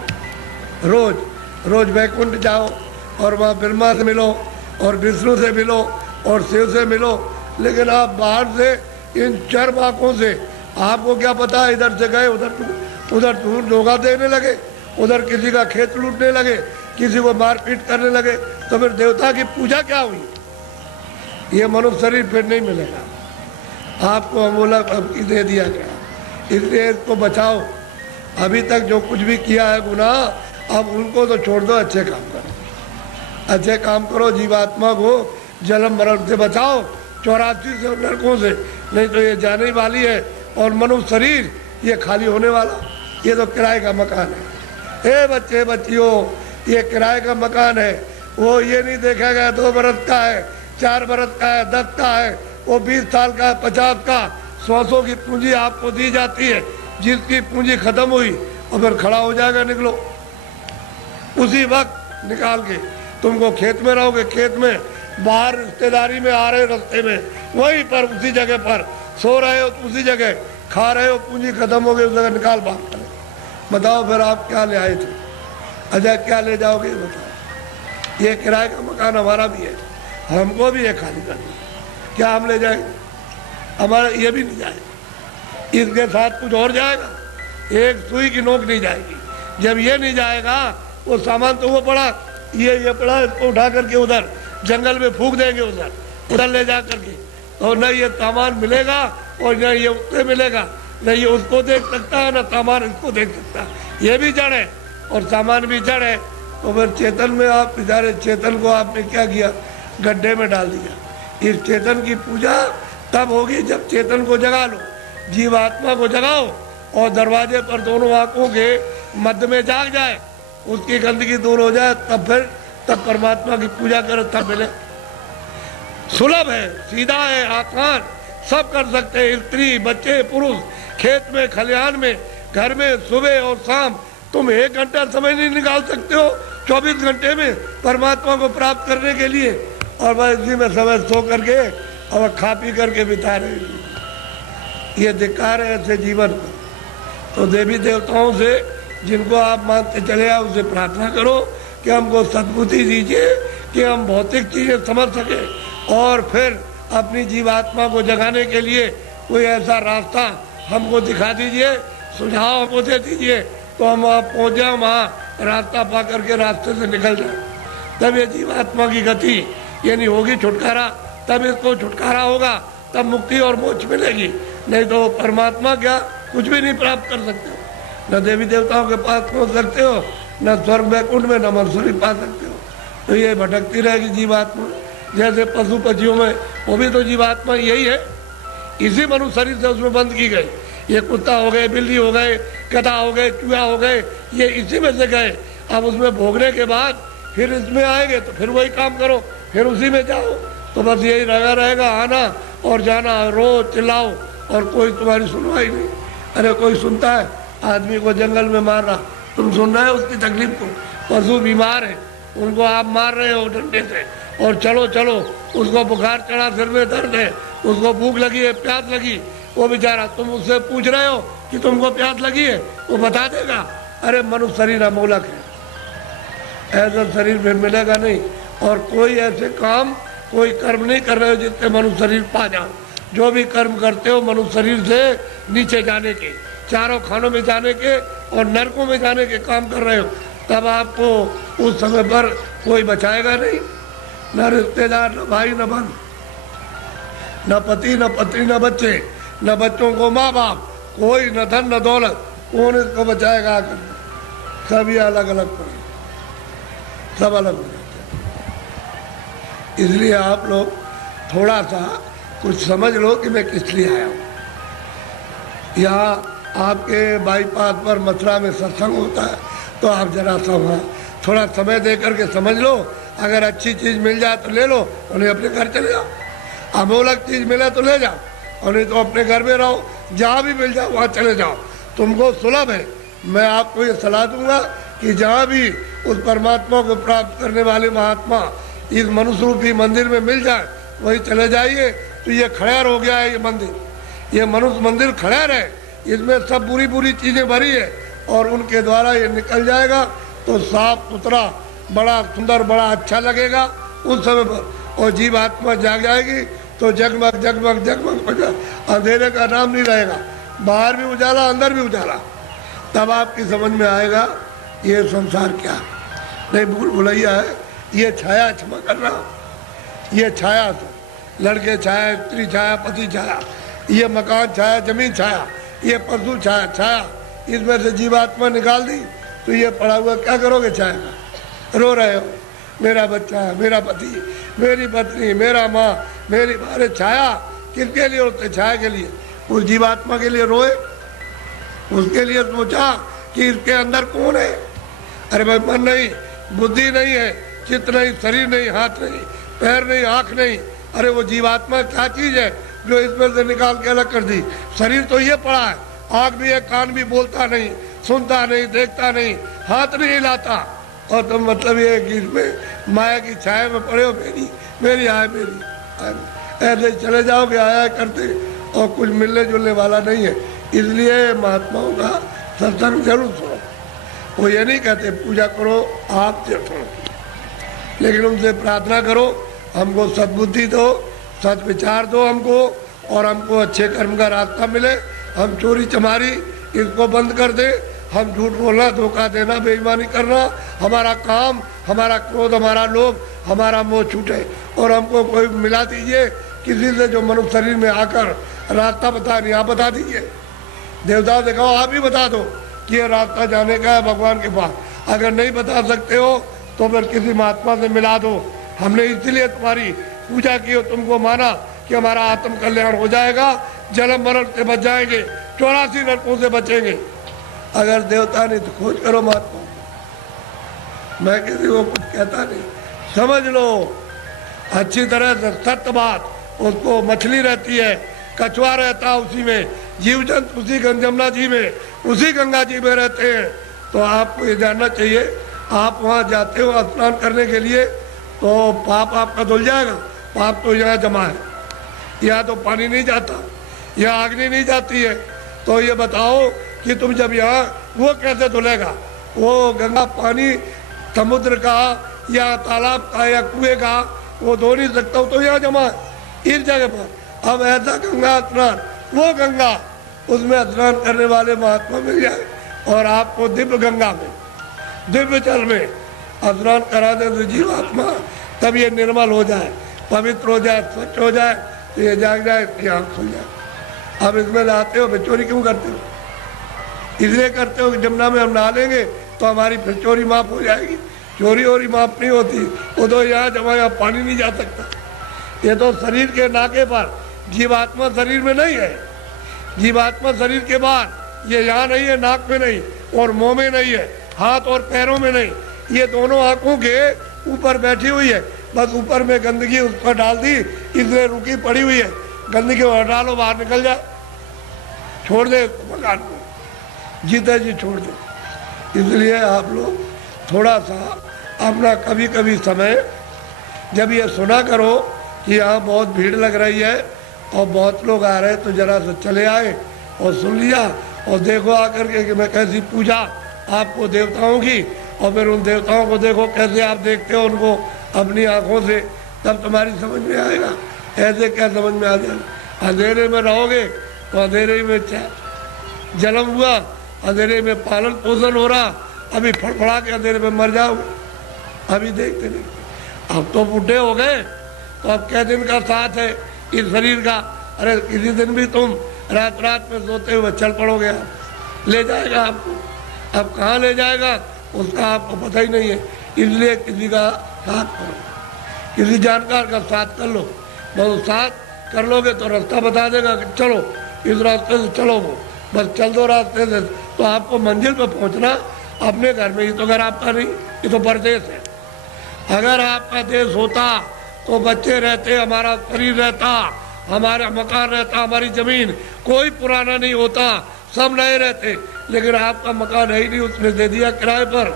रोज रोज वैकुंठ जाओ, और वहाँ ब्रह्मा से मिलो, और विष्णु से मिलो, और शिव से मिलो। लेकिन आप बाहर से इन चर आँखों से, आपको क्या पता, इधर से गए उधर धोखा देने लगे, उधर किसी का खेत लूटने लगे, किसी को मारपीट करने लगे, तो फिर देवता की पूजा क्या हुई? ये मनुष्य शरीर फिर नहीं मिलेगा आपको। अमोलक अब दे दिया गया, इसलिए इसको बचाओ। अभी तक जो कुछ भी किया है गुनाह, अब उनको तो छोड़ दो, अच्छे काम करो, अच्छे काम करो, जीवात्मा को जन्म मरण से बचाओ, 84 से नरकों से, नहीं तो ये जाने वाली है। और मनुष्य शरीर ये खाली होने वाला, ये तो किराए का मकान है। हे बच्चे बच्चियों, ये किराए का मकान है, वो ये नहीं देखा गया 2 बरस का है, 4 बरस का है, 10 का है, वो 20 साल का है, 50 का, 100 की पूंजी आपको दी जाती है। जिसकी पूंजी खत्म हुई और फिर खड़ा हो जाएगा, निकलो उसी वक्त निकाल के। तुमको खेत में रहोगे, खेत में, बाहर रिश्तेदारी में आ रहे हो, रास्ते में, वहीं पर उसी जगह पर सो रहे हो, उसी जगह खा रहे हो, पूंजी खत्म हो गई, उस जगह निकाल बाहर करें। बताओ फिर आप क्या ले आए थे? अच्छा क्या ले जाओगे बताओ? ये किराए का मकान हमारा भी है, हमको भी है खाली करना, क्या हम ले जाएंगे? हमारा ये भी नहीं जाएगा, इसके साथ कुछ और जाएगा, एक सुई की नोक नहीं जाएगी। जब ये नहीं जाएगा, वो सामान तो वो पड़ा, ये पड़ा, इसको उठा करके उधर जंगल में फूंक देंगे, उधर ले जा करके, और न ये सामान मिलेगा और न ये उससे मिलेगा, न ये उसको देख सकता है, न सामान इसको देख सकता है। ये भी जड़ है और सामान भी जड़ है। तो फिर चेतन में आप बेचारे, चेतन को आपने क्या किया? गड्ढे में डाल दिया। इस चेतन की पूजा तब होगी जब चेतन को जगा लो, जीवात्मा को जगाओ, और दरवाजे पर दोनों आंखों के मध्य में जाग जाए, उसकी गंदगी दूर हो जाए, तब परमात्मा की पूजा करो, तब मिले। सुलभ है, सीधा है, आसान, सब कर सकते हैं, स्त्री बच्चे पुरुष, खेत में खलिहान में, घर में, सुबह और शाम। तुम 1 घंटा समय नहीं निकाल सकते हो 24 घंटे में परमात्मा को प्राप्त करने के लिए, और वह इसी में समय सो करके और खा पी करके बिता रहे हैं। ये धिक्कार है ऐसे जीवन को। तो देवी देवताओं से जिनको आप मानते चले आओ उनसे प्रार्थना करो कि हमको सद्बुद्धि दीजिए कि हम भौतिक चीज़ें समझ सकें और फिर अपनी जीवात्मा को जगाने के लिए कोई ऐसा रास्ता हमको दिखा दीजिए, सुझाव हमको दे दीजिए, तो हम वहाँ पहुँच जाए, वहाँ रास्ता पा करके रास्ते से निकल जाए। तब ये जीवात्मा की गति यानी होगी छुटकारा, तब इसको छुटकारा होगा, तब मुक्ति और मोक्ष मिलेगी। नहीं तो परमात्मा क्या कुछ भी नहीं प्राप्त कर सकते हो, न देवी देवताओं के पास पहुँच सकते हो, न स्वर्ग वैकुंठ में, न मंसूरी पा सकते हो। तो ये भटकती रहेगी जीवात्मा। जैसे पशु पक्षियों में वो भी तो जीवात्मा यही है, इसी मनुष्य शरीर से उसमें बंद की गई। ये कुत्ता हो गए, बिल्ली हो गए, गधा हो गए, चूहा हो गए, ये इसी में से गए। अब उसमें भोगने के बाद फिर इसमें आएंगे तो फिर वही काम करो, फिर उसी में जाओ। तो बस यही लगा रहेगा, आना और जाना, रो चिल्लाओ और कोई तुम्हारी सुनवाई नहीं। अरे कोई सुनता है? आदमी को जंगल में मार रहा, तुम सुन रहे हो उसकी तकलीफ को? पशु बीमार है, उनको आप मार रहे हो डंडे से, और चलो चलो, उसको बुखार चढ़ा, सिर में दर्द है, उसको भूख लगी है, प्यास लगी, वो बेचारा, तुम उससे पूछ रहे हो कि तुमको प्यास लगी है, वो बता देगा। अरे मनुष्य शरीर अमोलक है, ऐसा शरीर फिर मिलेगा नहीं। और कोई ऐसे काम, कोई कर्म नहीं कर रहे हो जिससे मनुष्य शरीर पा जाओ। जो भी कर्म करते हो मनुष्य शरीर से नीचे जाने के, चारों खानों में जाने के और नरकों में जाने के काम कर रहे हो, तब आपको उस समय पर कोई बचाएगा नहीं। न रिश्तेदार, न भाई, न बहन, न पति, न पत्नी, न बच्चे, न बच्चों को माँ बाप, कोई न धन न दौलत, कौन इसको बचाएगा आकर? सब ये अलग अलग पड़े, सब अलग हो जाते हैं। इसलिए आप लोग थोड़ा सा कुछ समझ लो कि मैं किस लिए आया हूँ। यहाँ आपके बाईपास पर मथुरा में सत्संग होता है, तो आप जरा सा वहाँ थोड़ा समय दे करके समझ लो। अगर अच्छी चीज़ मिल जाए तो ले लो, और नहीं अपने घर चले जाओ। अमोलक चीज़ मिले तो ले जाओ, और नहीं तो अपने घर में रहो। जहाँ भी मिल जाओ वहाँ चले जाओ, तुमको सुलभ है। मैं आपको ये सलाह दूंगा कि जहाँ भी उस परमात्मा को प्राप्त करने वाले महात्मा इस मनुष्य रूपी मंदिर में मिल जाए, वही चले जाइए। तो ये खड़ेर हो गया है, ये मंदिर, ये मनुष्य मंदिर खड़ेर है, इसमें सब बुरी बुरी चीज़ें भरी है, और उनके द्वारा ये निकल जाएगा तो साफ सुथरा, बड़ा सुंदर, बड़ा अच्छा लगेगा उस समय पर। और जीवात्मा जाग जाएगी तो जगमग जगमग जगमग बजा, अंधेरे का नाम नहीं रहेगा, बाहर भी उजाला, अंदर भी उजाला। तब आपकी समझ में आएगा ये संसार क्या है। नहीं भूल भुलैया है, ये छाया, क्षमा करना, ये छाया, तो लड़के छाया, स्त्री छाया, पति छाया, ये मकान छाया, जमीन छाया, ये पशु छाया, छाया, इसमें से जीवात्मा निकाल दी तो ये पड़ा हुआ क्या करोगे? छाया का रो रहे हो, मेरा बच्चा, मेरा पति, मेरी पत्नी, मेरा माँ, मेरी अरे छाया किसके लिए होते? छाया के लिए। उस जीवात्मा के लिए रोए, उसके लिए सोचा कि इसके अंदर कौन है। अरे भाई मन नहीं, बुद्धि नहीं है, चित्त नहीं, शरीर नहीं, हाथ नहीं, पैर नहीं, आँख नहीं। अरे वो जीवात्मा क्या चीज़ है जो इसमें से निकाल के अलग कर दी? शरीर तो ये पड़ा है, आँख भी है, कान भी, बोलता नहीं, सुनता नहीं, देखता नहीं, हाथ नहीं हिलाता, और तुम मतलब ये है कि इसमें माया की छाया में पड़े हो, मेरी मेरी आय, मेरी ऐसे चले जाओगे आया करते, और कुछ मिलने जुलने वाला नहीं है। इसलिए महात्माओं का सत्संग जरूर सुनो। वो ये नहीं कहते पूजा करो आप सुनो, लेकिन उनसे प्रार्थना करो हमको सद्बुद्धि दो, सच विचार दो हमको, और हमको अच्छे कर्म का रास्ता मिले। हम चोरी चमारी इसको बंद कर दे, हम झूठ बोलना, धोखा देना, बेईमानी करना, हमारा काम, हमारा क्रोध, हमारा लोभ, हमारा मोह छूटे। और हमको कोई मिला दीजिए किसी से जो मनुष्य शरीर में आकर रास्ता बता नहीं, आप बता दीजिए। देवता से कहो आप ही बता दो कि ये रास्ता जाने का है भगवान के पास। अगर नहीं बता सकते हो तो फिर किसी महात्मा से मिला दो। हमने इसीलिए तुम्हारी पूजा की और तुमको माना कि हमारा आत्म कल्याण हो जाएगा, जन्म मरण से बच जाएंगे, 84 नरकों से बचेंगे। अगर देवता नहीं तो खोज करो महात्मा। मैं किसी को कुछ कहता नहीं, समझ लो अच्छी तरह से सत्य बात। उसको मछली रहती है, कछुआ रहता है उसी में, जीव जंतु उसी जमुना जी में, उसी गंगा जी में रहते हैं। तो आपको ये जानना चाहिए आप वहाँ जाते हो स्नान करने के लिए तो पाप आपका धुल जाएगा। पाप तो यहाँ जमा है, यहाँ तो पानी नहीं जाता, यहाँ अग्नि नहीं जाती है। तो ये बताओ कि तुम जब यहाँ, वो कैसे धुलेगा? वो गंगा पानी समुद्र का या तालाब का या कुएं का वो धो नहीं सकता, तो यहाँ जमा है इस जगह पर। अब ऐसा गंगा स्नान, वो गंगा, उसमें स्नान करने वाले महात्मा मिल जाए और आपको दिव्य गंगा में, दिव्य जल में स्नान करा दे तो जीवात्मा तब ये निर्मल हो जाए, पवित्र हो जाए, स्वच्छ हो जाए, तो ये जाग जाए, इसकी आँख खुल जाए। अब इसमें नहाते हो, फिर चोरी क्यों करते हो? इसलिए करते हो कि जमुना में हम नहा लेंगे तो हमारी फिर चोरी माफ हो जाएगी। चोरी वोरी माफ नहीं होती, वो तो यहाँ जमा, यहाँ पानी नहीं जा सकता। ये तो शरीर के नाके पर, जीवात्मा शरीर में नहीं है। जीवात्मा शरीर के बाहर, ये यहाँ नहीं है, नाक में नहीं और मुंह में नहीं है, हाथ और पैरों में नहीं, ये दोनों आंखों के ऊपर बैठी हुई है। बस ऊपर में गंदगी उस पर डाल दी, इसलिए रुकी पड़ी हुई है। गंदगी हटा लो, बाहर निकल जाए, छोड़ दे मकान को, जीते जी छोड़ दे। इसलिए आप लोग थोड़ा सा अपना कभी कभी समय, जब ये सुना करो कि यहाँ बहुत भीड़ लग रही है और बहुत लोग आ रहे हैं, तो जरा से चले आए और सुन लिया और देखो आकर के कि मैं कैसी पूजा आपको देवताओं की, और फिर उन देवताओं को देखो कैसे आप देखते हो उनको अपनी आंखों से, तब तुम्हारी समझ में आएगा। ऐसे क्या समझ में आ जाएगा? अंधेरे में रहोगे तो अंधेरे में जन्म हुआ, अंधेरे में पालन पोषण हो रहा, अभी फड़फड़ा के अंधेरे में मर जाओगे। अभी देखते नहीं, अब तो बूढ़े हो गए तो अब क्या दिन का साथ है इस शरीर का? अरे किसी दिन भी तुम रात रात में सोते हुए चल पड़ोगे, ले जाएगा आपको। अब कहाँ ले जाएगा उसका आपको पता ही नहीं है। इसलिए किसी का साथ करो, किसी जानकार का साथ कर लो। बस साथ कर लोगे तो रास्ता बता देगा कि चलो इस रास्ते से चलो, वो बस चल दो रास्ते से, तो आपको मंजिल पर पहुंचना अपने घर में ही। तो घर आपका नहीं, ये तो परदेश है। अगर आपका देश होता तो बच्चे रहते, हमारा शरीर रहता, हमारा मकान रहता, हमारी जमीन, कोई पुराना नहीं होता, सब नए रहते। लेकिन आपका मकान है ही नहीं, उसने दे दिया किराए पर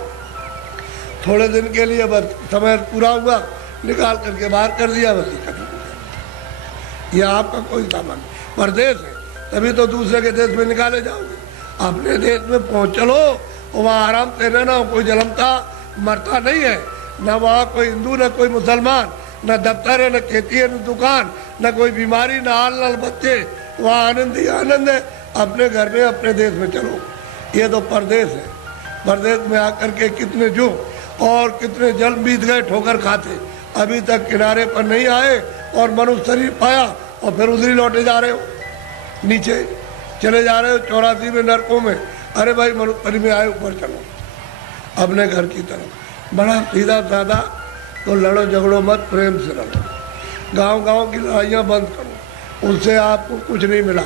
थोड़े दिन के लिए, बस समय पूरा हुआ निकाल करके बाहर कर दिया, बस खत्म हो गया। यह आपका कोई सामान परदेश है, तभी तो दूसरे के देश में निकाले जाओगे। अपने देश में पहुँच चलो, वहाँ आराम से रहना, कोई जलमता मरता नहीं है, न वहाँ कोई हिंदू न कोई मुसलमान, न दफ्तर है न खेती है न दुकान, न कोई बीमारी न हाल न बच्चे, वहाँ आनंद ही आनंद है। अपने घर में अपने देश में चलो। ये तो परदेश है। परदेश में आकर के कितने जो और कितने जल बीत गए ठोकर खाते, अभी तक किनारे पर नहीं आए और मनुष्य शरीर पाया और फिर उधर ही लौटे जा रहे हो, नीचे चले जा रहे हो 84 में नरकों में। अरे भाई मनुष्य शरीर में आए, ऊपर चलो अपने घर की तरफ। बड़ा सीधा साधा, तो लड़ो झगड़ो मत, प्रेम से लड़ो। गांव गांव की लड़ाइयाँ बंद करो, उससे आपको कुछ नहीं मिला।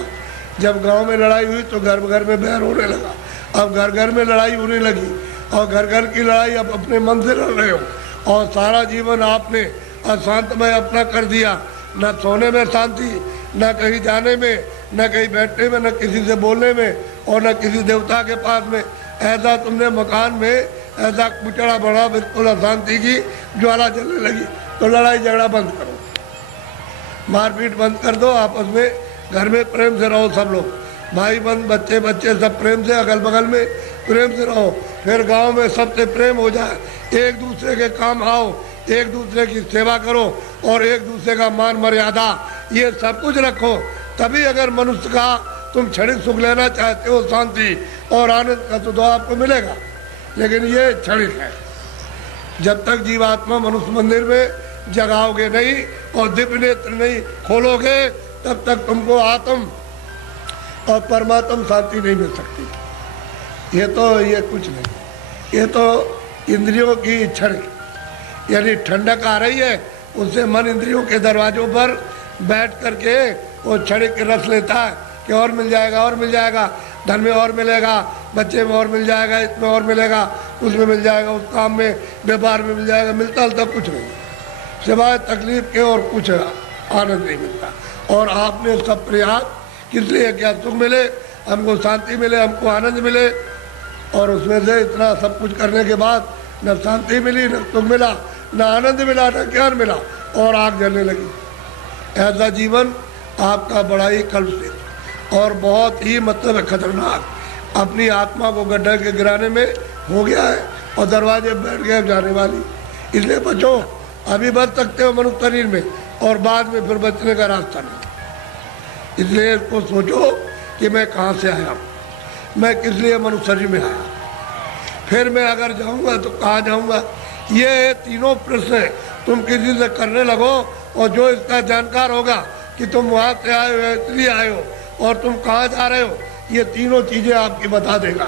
जब गांव में लड़ाई हुई तो घर घर में बैर होने लगा, अब घर घर में लड़ाई होने लगी और घर घर की लड़ाई अब अपने मन से लड़ रहे हो। और सारा जीवन आपने अशांतमय अपना कर दिया, न सोने में शांति, न कहीं जाने में, न कहीं बैठने में, न किसी से बोलने में, और न किसी देवता के पास में। ऐसा तुमने मकान में ऐसा कुचड़ा बढ़ा, बिल्कुल अशांति की ज्वाला जलने लगी। तो लड़ाई झगड़ा बंद करो, मारपीट बंद कर दो, आपस में घर में प्रेम से रहो। सब लोग भाई बंद, बच्चे बच्चे सब प्रेम से, अगल बगल में प्रेम से रहो। फिर गांव में सबसे प्रेम हो जाए, एक दूसरे के काम आओ, एक दूसरे की सेवा करो और एक दूसरे का मान मर्यादा, ये सब कुछ रखो। तभी अगर मनुष्य का तुम क्षणिक सुख लेना चाहते हो, शांति और आनंद का, तो आपको मिलेगा। लेकिन ये क्षणिक है। जब तक जीवात्मा मनुष्य मंदिर में जगाओगे नहीं और दिव्य नेत्र नहीं खोलोगे, तब तक तुमको आत्म और परमात्म शांति नहीं मिल सकती। ये कुछ नहीं, ये तो इंद्रियों की क्षणिक, यानी ठंडक आ रही है, उससे मन इंद्रियों के दरवाजों पर बैठ करके वो क्षणिक रस लेता है कि और मिल जाएगा, और मिल जाएगा, धन में और मिलेगा, बच्चे में और मिल जाएगा, इसमें और मिलेगा, उसमें मिल जाएगा, उस काम में व्यापार में मिल जाएगा। मिलता तब कुछ नहीं, सिवाय तकलीफ के और कुछ आनंद नहीं मिलता। और आपने सब प्रयास किस लिए क्या? सुख मिले हमको, शांति मिले हमको, आनंद मिले, और उसमें से इतना सब कुछ करने के बाद न शांति मिली, न सुख मिला, न आनंद मिला, न ज्ञान मिला, और आग जलने लगी। ऐसा जीवन आपका बड़ा ही कलुषित और बहुत ही मतलब खतरनाक अपनी आत्मा को गड्ढे के गिराने में हो गया है, और दरवाजे बैठ गए जाने वाली। इसलिए बचो, अभी बच सकते हो मनुष्य शरीर में, और बाद में फिर बचने का रास्ता नहीं। इसलिए इसको सोचो कि मैं कहाँ से आया हूँ, मैं किस लिए मनुष्य शरीर में आया, फिर मैं अगर जाऊँगा तो कहाँ जाऊँगा। ये तीनों प्रश्न तुम किसी से करने लगो, और जो इसका जानकार होगा कि तुम वहाँ से आए हो, इसलिए आए हो, और तुम कहाँ जा रहे हो, ये तीनों चीज़ें आपकी बता देगा।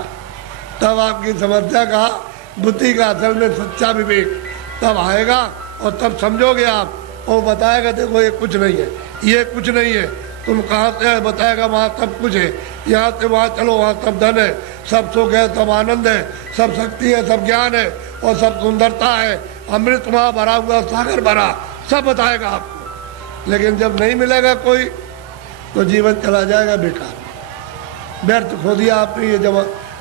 तब आपकी समस्या का, बुद्धि का असल में सच्चा विवेक तब आएगा, और तब समझोगे आप। और बताएगा देखो ये कुछ नहीं है, ये कुछ नहीं है, तुम कहाँ से आए, बताएगा वहाँ सब कुछ है, यहाँ से वहाँ चलो, वहाँ सब धन है, सब सुख है, सब आनंद है, सब शक्ति है, सब ज्ञान है, और सब सुंदरता है, अमृत वहाँ भरा हुआ, सागर भरा, सब बताएगा आपको। लेकिन जब नहीं मिलेगा कोई, तो जीवन चला जाएगा बेकार, व्यर्थ खो दिया आपने ये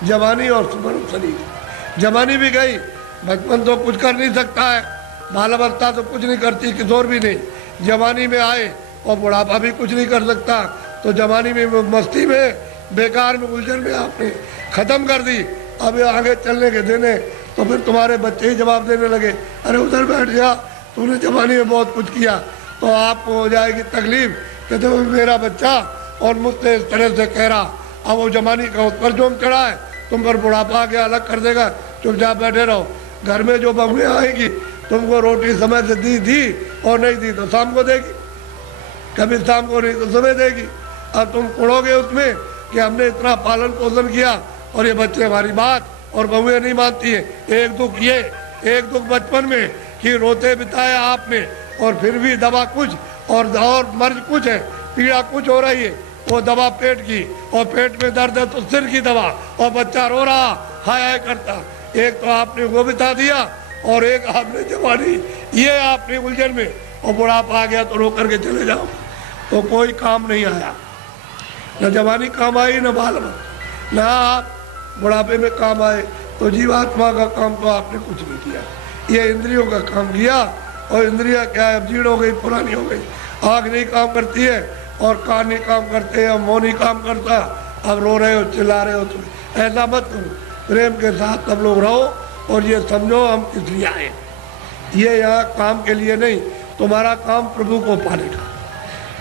जवानी और सुमन शरीर। जवानी भी गई, बचपन तो कुछ कर नहीं सकता है, बाल अवस्था तो कुछ नहीं करती, किशोर भी नहीं, जवानी में आए और बुढ़ापा भी कुछ नहीं कर सकता। तो जवानी में, मस्ती में, बेकार में, उलझन में आपने ख़त्म कर दी। अब आगे चलने के देने तो फिर तुम्हारे बच्चे ही जवाब देने लगे, अरे उधर बैठ जा, तूने जवानी में बहुत कुछ किया। तो आपको हो जाएगी तकलीफ कि तो मेरा बच्चा और मुझसे इस तरह से कह रहा। अब वो जवानी का उस पर जोम चढ़ा है, तुम पर बुढ़ापा के अलग कर देगा, चुपचाप बैठे रहो। घर में जो बहुएं आएगी, तुमको रोटी समय से दी और नहीं दी तो शाम को देगी, कभी शाम को नहीं तो सुबह देगी। अब तुम उड़ोगे उसमें कि हमने इतना पालन पोषण किया और ये बच्चे हमारी बात, और बहुएं नहीं मानती है। एक दुख ये, एक दुख बचपन में कि रोते बिताया आपने, और फिर भी दवा कुछ और मर्ज कुछ है, पीड़ा कुछ हो रही है, वो दवा पेट की, और पेट में दर्द है तो सिर की दवा, और बच्चा रो रहा, हाय हाय करता। एक तो आपने वो बिता दिया, और एक आपने जवानी, ये आपने उलझन में, और बुढ़ापा आ गया तो रो करके चले जाओ, तो कोई काम नहीं आया। न जवानी काम आई, न बाल, न आप बुढ़ापे में काम आए। तो जीवात्मा का काम तो आपने कुछ नहीं किया, ये इंद्रियों का काम किया। और इंद्रियां क्या है, अब जीर्ण हो गई, पुरानी हो गई। आँख नहीं काम करती है, और कान नहीं काम करते हैं, मुँह नहीं काम करता। अब रो रहे हो, चिल्ला रहे हो, तो ऐसा मत करो, प्रेम के साथ सब लोग रहो, और ये समझो हम किस लिए आए। ये यहाँ काम के लिए नहीं, तुम्हारा काम प्रभु को पाने का,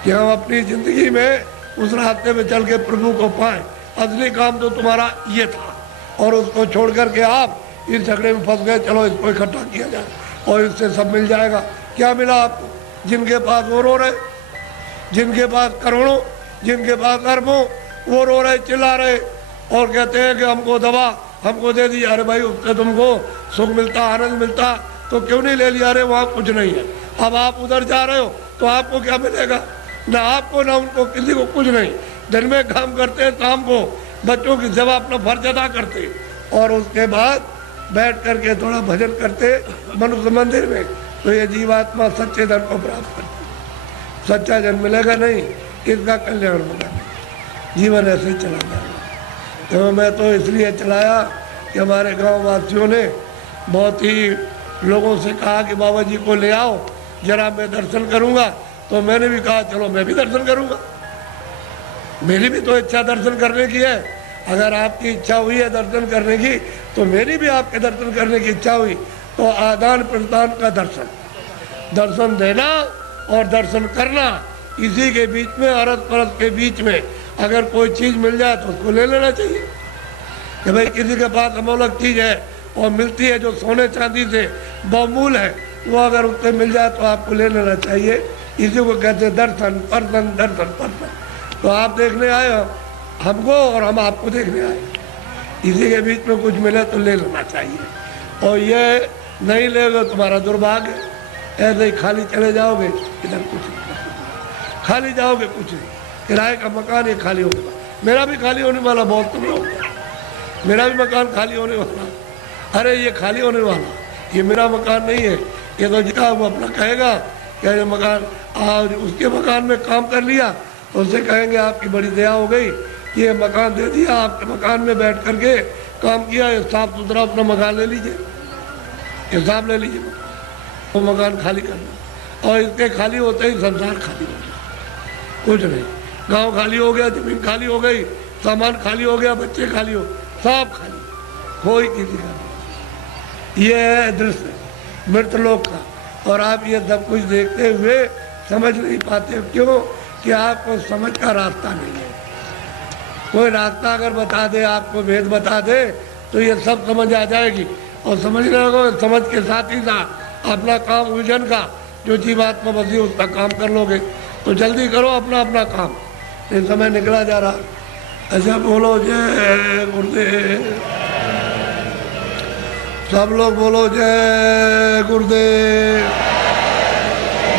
कि हम अपनी ज़िंदगी में उस रास्ते में चल के प्रभु को पाएं। असली काम तो तुम्हारा ये था, और उसको छोड़ करके आप इस झगड़े में फंस गए, चलो इसको इकट्ठा किया जाए और इससे सब मिल जाएगा। क्या मिला आपको? जिनके पास वो रो रहे, जिनके पास करोड़ों, जिनके पास अरबों, वो रो रहे, चिल्ला रहे, और कहते हैं कि हमको दवा हमको दे दी। अरे भाई, उससे तुमको सुख मिलता, आनंद मिलता, तो क्यों नहीं ले लिया? अरे वहाँ कुछ नहीं है। अब आप उधर जा रहे हो तो आपको क्या मिलेगा? ना आपको ना उनको, किसी को कुछ नहीं। दिन में काम करते हैं, शाम को बच्चों की सेवा अपना फर्ज अदा करते, और उसके बाद बैठ करके थोड़ा भजन करते मनुष्य मंदिर में, तो ये जीवात्मा सच्चे धन को प्राप्त करती। सच्चा जन मिलेगा नहीं, इसका कल्याण होगा नहीं, जीवन ऐसे ही चला जाएगा। तो मैं तो इसलिए चलाया कि हमारे गांव वासियों ने बहुत ही लोगों से कहा कि बाबा जी को ले आओ जरा, मैं दर्शन करूंगा। तो मैंने भी कहा चलो मैं भी दर्शन करूंगा, मेरी भी तो इच्छा दर्शन करने की है। अगर आपकी इच्छा हुई है दर्शन करने की, तो मेरी भी आपके दर्शन करने की इच्छा हुई। तो आदान प्रदान का दर्शन, दर्शन देना और दर्शन करना, इसी के बीच में, अरस परस के बीच में अगर कोई चीज़ मिल जाए तो उसको ले लेना चाहिए। कि भाई किसी के पास अमोलक चीज़ है और मिलती है जो सोने चांदी से बहुमूल है, वो अगर उससे मिल जाए तो आपको ले लेना चाहिए। इसी को कहते हैं दर्शन परसन, दर्शन परसन। तो आप देखने आए हो हमको, और हम आपको देखने आए, इसी के बीच में कुछ मिले तो ले लेना चाहिए। और ये नहीं लेगा तुम्हारा दुर्भाग्य, ऐसे ही खाली चले जाओगे, इधर कुछ नहीं, खाली जाओगे कुछ नहीं। किराए का मकान ये खाली होगा, मेरा भी खाली होने वाला, बहुत तुम लोग, मेरा भी मकान खाली होने वाला। अरे ये खाली होने वाला, ये मेरा मकान नहीं है, ये तो जितना वो अपना कहेगा क्या ये मकान, आज उसके मकान में काम कर लिया तो उससे कहेंगे आपकी बड़ी दया हो गई, ये मकान दे दिया, आपके मकान में बैठ करके काम किया, ये साफ सुथरा अपना मकान ले लीजिए। हिसाब ले लीजिए, वो मकान खाली करना, और इसके खाली होते ही संसार खाली हो गया, कुछ नहीं। गांव खाली हो गया, जमीन खाली हो गई, सामान खाली हो गया, बच्चे खाली हो, सब खाली, कोई किसी का नहीं। ये है दृश्य मृतलोक का। और आप ये सब कुछ देखते हुए समझ नहीं पाते, क्यों? कि आपको समझ का रास्ता नहीं है। कोई रास्ता अगर बता दे, आपको भेद बता दे, तो ये सब समझ आ जाएगी। और समझने लगो, समझ के साथ ही साथ अपना काम उलझन का जो जीवात्मा बसी उसका काम कर लोगे। तो जल्दी करो अपना अपना काम, ये समय निकला जा रहा। ऐसा बोलो जय गुरुदेव, सब लोग बोलो जय गुरुदेव।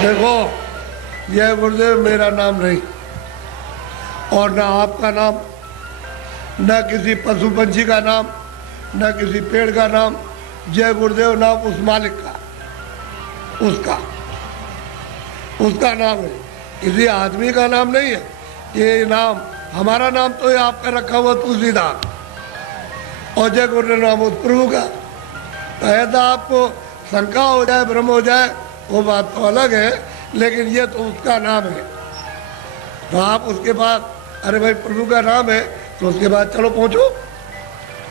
देखो, जय गुरुदेव मेरा नाम नहीं, और ना आपका नाम, न किसी पशु पंछी का नाम, न किसी पेड़ का नाम। जय गुरुदेव नाम उस मालिक का, उसका नाम है, किसी आदमी का नाम नहीं है। ये नाम, हमारा नाम तो ये आपका रखा हुआ तुलसीदास, और जय गुरुदेव नाम उस प्रभु का। तो ऐसा आपको शंका हो जाए, भ्रम हो जाए, वो बात तो अलग है, लेकिन ये तो उसका नाम है। तो आप उसके बाद, अरे भाई प्रभु का नाम है, तो उसके बाद चलो पहुँचो,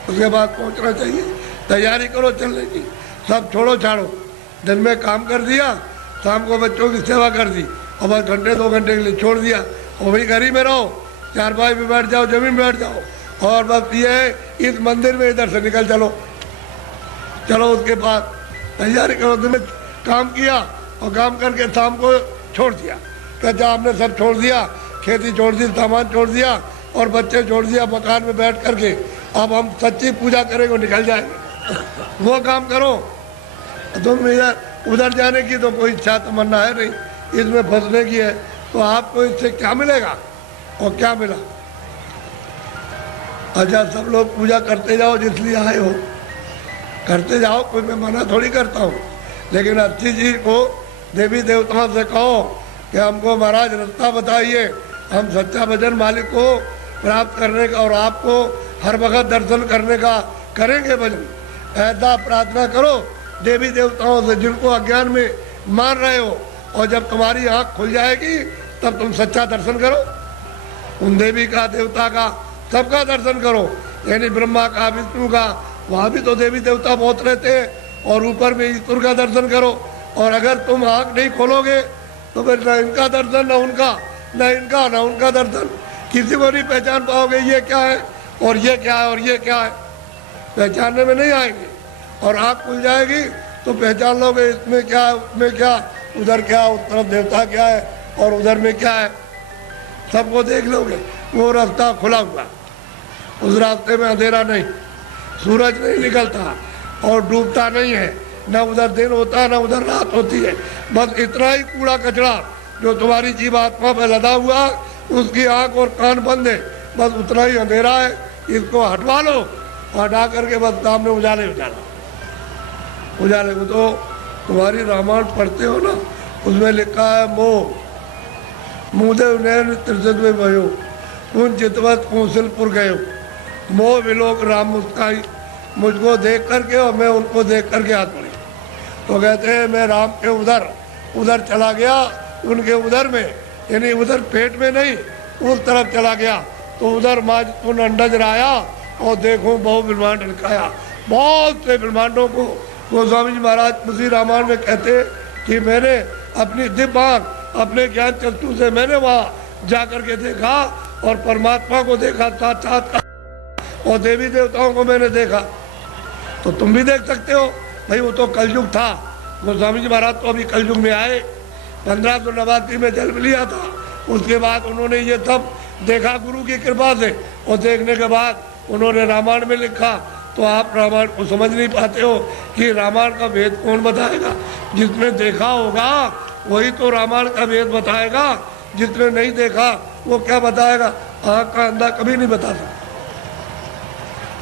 उसके बाद पहुँचना चाहिए, तैयारी करो चलने की। सब छोड़ो छाड़ो, दिन में काम कर दिया, शाम को बच्चों की सेवा कर दी, और बस घंटे 2 घंटे के लिए छोड़ दिया, और वही घर ही में रहो, चारपाई पे बैठ जाओ, जमीन में बैठ जाओ, और बस ये है इस मंदिर में इधर से निकल चलो। उसके बाद तैयारी करो, दिन में काम किया, और काम करके शाम को छोड़ दिया, कहता आपने सब छोड़ दिया, खेती छोड़ दी, सामान छोड़ दिया, और बच्चे छोड़ दिया, मकान में बैठ करके अब हम सच्ची पूजा करेंगे, निकल जाएंगे। वो काम करो। तुम इधर उधर जाने की तो कोई इच्छा तमन्ना है नहीं, इसमें फंसने की है, तो आपको इससे क्या मिलेगा और क्या मिला? अच्छा, सब लोग पूजा करते जाओ, जिसलिए आए हो करते जाओ, कोई मैं मना थोड़ी करता हूँ, लेकिन अच्छी चीज को देवी देवताओं से कहो कि हमको महाराज रास्ता बताइए, हम सच्चा भजन मालिक को प्राप्त करने का और आपको हर वक्त दर्शन करने का करेंगे भजन। ऐसा प्रार्थना करो देवी देवताओं से जिनको अज्ञान में मान रहे हो, और जब तुम्हारी आँख खुल जाएगी तब तुम सच्चा दर्शन करो, उन देवी का, देवता का, सबका दर्शन करो, यानी ब्रह्मा का, विष्णु का, वहाँ भी तो देवी देवता बहुत रहते हैं, और ऊपर में ईश्वर का दर्शन करो। और अगर तुम आँख नहीं खोलोगे तो फिर न इनका दर्शन, न उनका, न इनका, न उनका दर्शन, किसी को नहीं पहचान पाओगे ये क्या है और ये क्या है और ये क्या है, पहचानने में नहीं आएंगे। और आँख खुल जाएगी तो पहचान लोगे, इसमें क्या है, उसमें क्या, उधर क्या, उस तरफ देवता क्या है और उधर में क्या है, सबको देख लोगे। वो रास्ता खुला हुआ, उस रास्ते में अंधेरा नहीं, सूरज नहीं निकलता और डूबता नहीं है, न उधर दिन होता है न उधर रात होती है। बस इतना ही कूड़ा कचरा जो तुम्हारी जीवात्मा पे लदा हुआ, उसकी आँख और कान बंद है, बस उतना ही अंधेरा है, इसको हटवा लो, हटा करके बस सामने उजाले को। तो तुम्हारी रामायण पढ़ते हो ना, उसमें लिखा है मोह मुदेव नैन त्रिशत में भयो, उन चितवत कौशलपुर गयो, मोह विलोक राम मुस्काई, मुझको देख करके और मैं उनको देख करके हाथ पड़ी। तो कहते हैं मैं राम के उधर चला गया, उनके उधर में, यानी उधर पेट में नहीं, उस तरफ चला गया, तो उधर माज उन अंडज राया और देखो बहु ब्रह्मांड लिखाया। बहुत से ब्रह्मांडों को गोस्वामी जी महाराज उसी रामायण में कहते कि मैंने अपनी दिव्य आँख, अपने ज्ञान चक्षु से मैंने वहाँ जा करके देखा और परमात्मा को देखा साक्षात्कार, और देवी देवताओं को मैंने देखा। तो तुम भी देख सकते हो भाई, वो तो कलयुग था, गोस्वामी जी महाराज तो अभी कलयुग में आए, 1589 में जन्म लिया था, उसके बाद उन्होंने ये सब देखा गुरु की कृपा से, और देखने के बाद उन्होंने रामायण में लिखा। तो आप रामायण को समझ नहीं पाते हो कि रामायण का वेद कौन बताएगा? जिसने देखा होगा वही तो रामायण का वेद बताएगा, जिसने नहीं देखा वो क्या बताएगा? आँख का अंधा कभी नहीं बता सकता,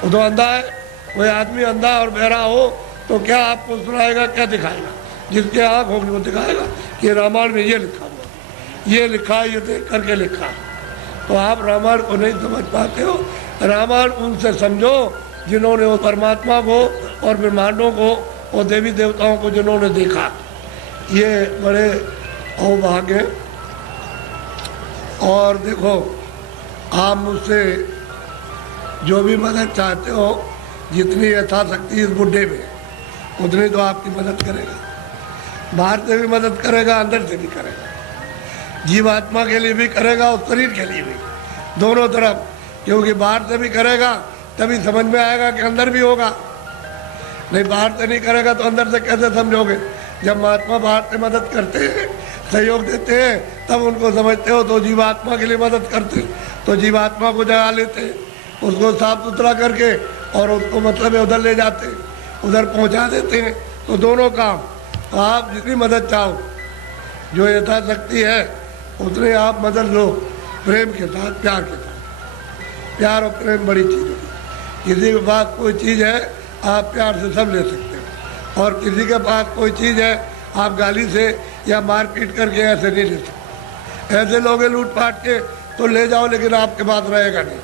वो तो अंधा है। कोई आदमी अंधा और बहरा हो तो क्या आपको सुनाएगा, क्या दिखाएगा? जिसके आँख होगी वो दिखाएगा कि रामायण में ये लिखा हुआ, ये लिखा, ये देख करके लिखा। तो आप रामायण को नहीं समझ पाते हो। रामायण उनसे समझो जिन्होंने वो परमात्मा को और ब्रह्मांडों को और देवी देवताओं को जिन्होंने देखा, ये बड़े अवभाग्य हैं। और देखो, आप मुझसे जो भी मदद चाहते हो, जितनी यथाशक्ति इस बुढ़े में, उतनी तो आपकी मदद करेगा। बाहर से भी मदद करेगा, अंदर से भी करेगा, जीवात्मा के लिए भी करेगा और शरीर के लिए भी, दोनों तरफ। क्योंकि बाहर से भी करेगा तभी समझ में आएगा कि अंदर भी होगा, नहीं बाहर से नहीं करेगा तो अंदर से कैसे समझोगे। जब महात्मा बाहर से मदद करते हैं, सहयोग देते हैं, तब उनको समझते हो। तो जीवात्मा के लिए मदद करते, तो जीवात्मा को जगा लेते, उसको साफ सुथरा करके और उसको मतलब उधर ले जाते, उधर पहुंचा देते हैं। तो दोनों काम, तो आप जितनी मदद चाहो, जो यथाशक्ति है उतने आप मदद लो, प्रेम के साथ, प्यार के साथ। प्यार और प्रेम बड़ी चीज़ है। किसी के पास कोई चीज़ है, आप प्यार से सब ले सकते हो, और किसी के पास कोई चीज़ है, आप गाली से या मारपीट करके ऐसे नहीं ले सकते। ऐसे लोगे लूट पाट के तो ले जाओ, लेकिन आपके पास रहेगा नहीं,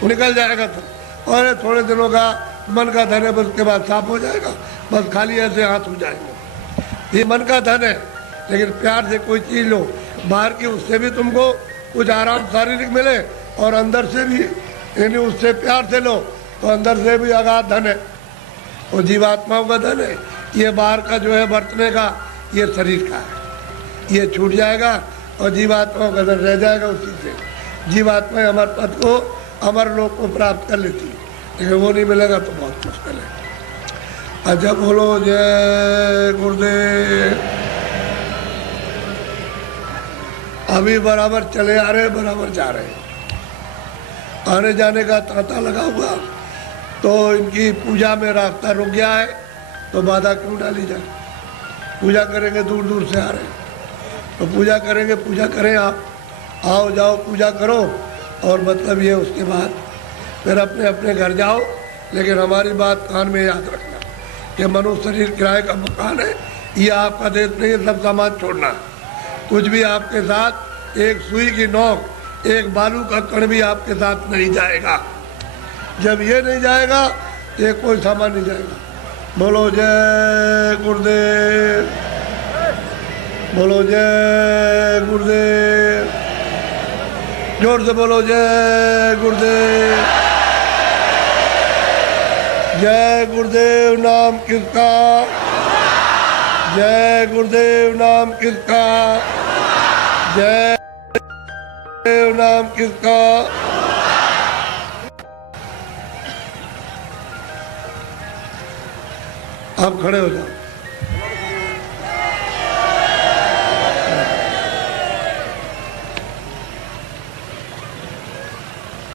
वो निकल जाएगा। तो और थोड़े दिनों का मन का धन है, बस उसके बाद साफ हो जाएगा, बस खाली ऐसे हाथ हो जाएंगे। ये मन का धन है, लेकिन प्यार से कोई चीज़ लो, बाहर की उससे भी तुमको कुछ आराम शारीरिक मिले, और अंदर से भी, यानी उससे प्यार से लो तो अंदर से भी अगाध धन है। और जीवात्माओं का धन है, ये बाहर का जो है बरतने का, ये शरीर का है, ये छूट जाएगा और जीवात्माओं का धन रह जाएगा। उसी से जीवात्माएं अमर पद को, अमर लोक को प्राप्त कर लेती है, लेकिन वो नहीं मिलेगा तो बहुत मुश्किल है। अच्छा बोलो जय गुरुदेव। अभी बराबर चले आ रहे, बराबर जा रहे हैं, आने जाने का तांता लगा हुआ, तो इनकी पूजा में रास्ता रुक गया है, तो बाधा क्यों डाली जाए। पूजा करेंगे, दूर दूर से आ रहे हैं, तो पूजा करेंगे, पूजा करें। आप आओ जाओ पूजा करो, और मतलब ये उसके बाद फिर अपने अपने घर जाओ। लेकिन हमारी बात कान में याद रखना कि मनुष्य शरीर किराए का मकान है, ये आपका देश नहीं है, सब सामान छोड़ना। कुछ भी आपके साथ, एक सुई की नोक, एक बालू का कण भी आपके साथ नहीं जाएगा। जब ये नहीं जाएगा, ये कोई सामान नहीं जाएगा। बोलो जय गुरुदेव, बोलो जय गुरुदेव, जोर से बोलो जय गुरुदेव। जय गुरुदेव नाम किसका, जय गुरुदेव नाम किसका, जय गुरुदेव नाम किसका। आप खड़े हो जाओ।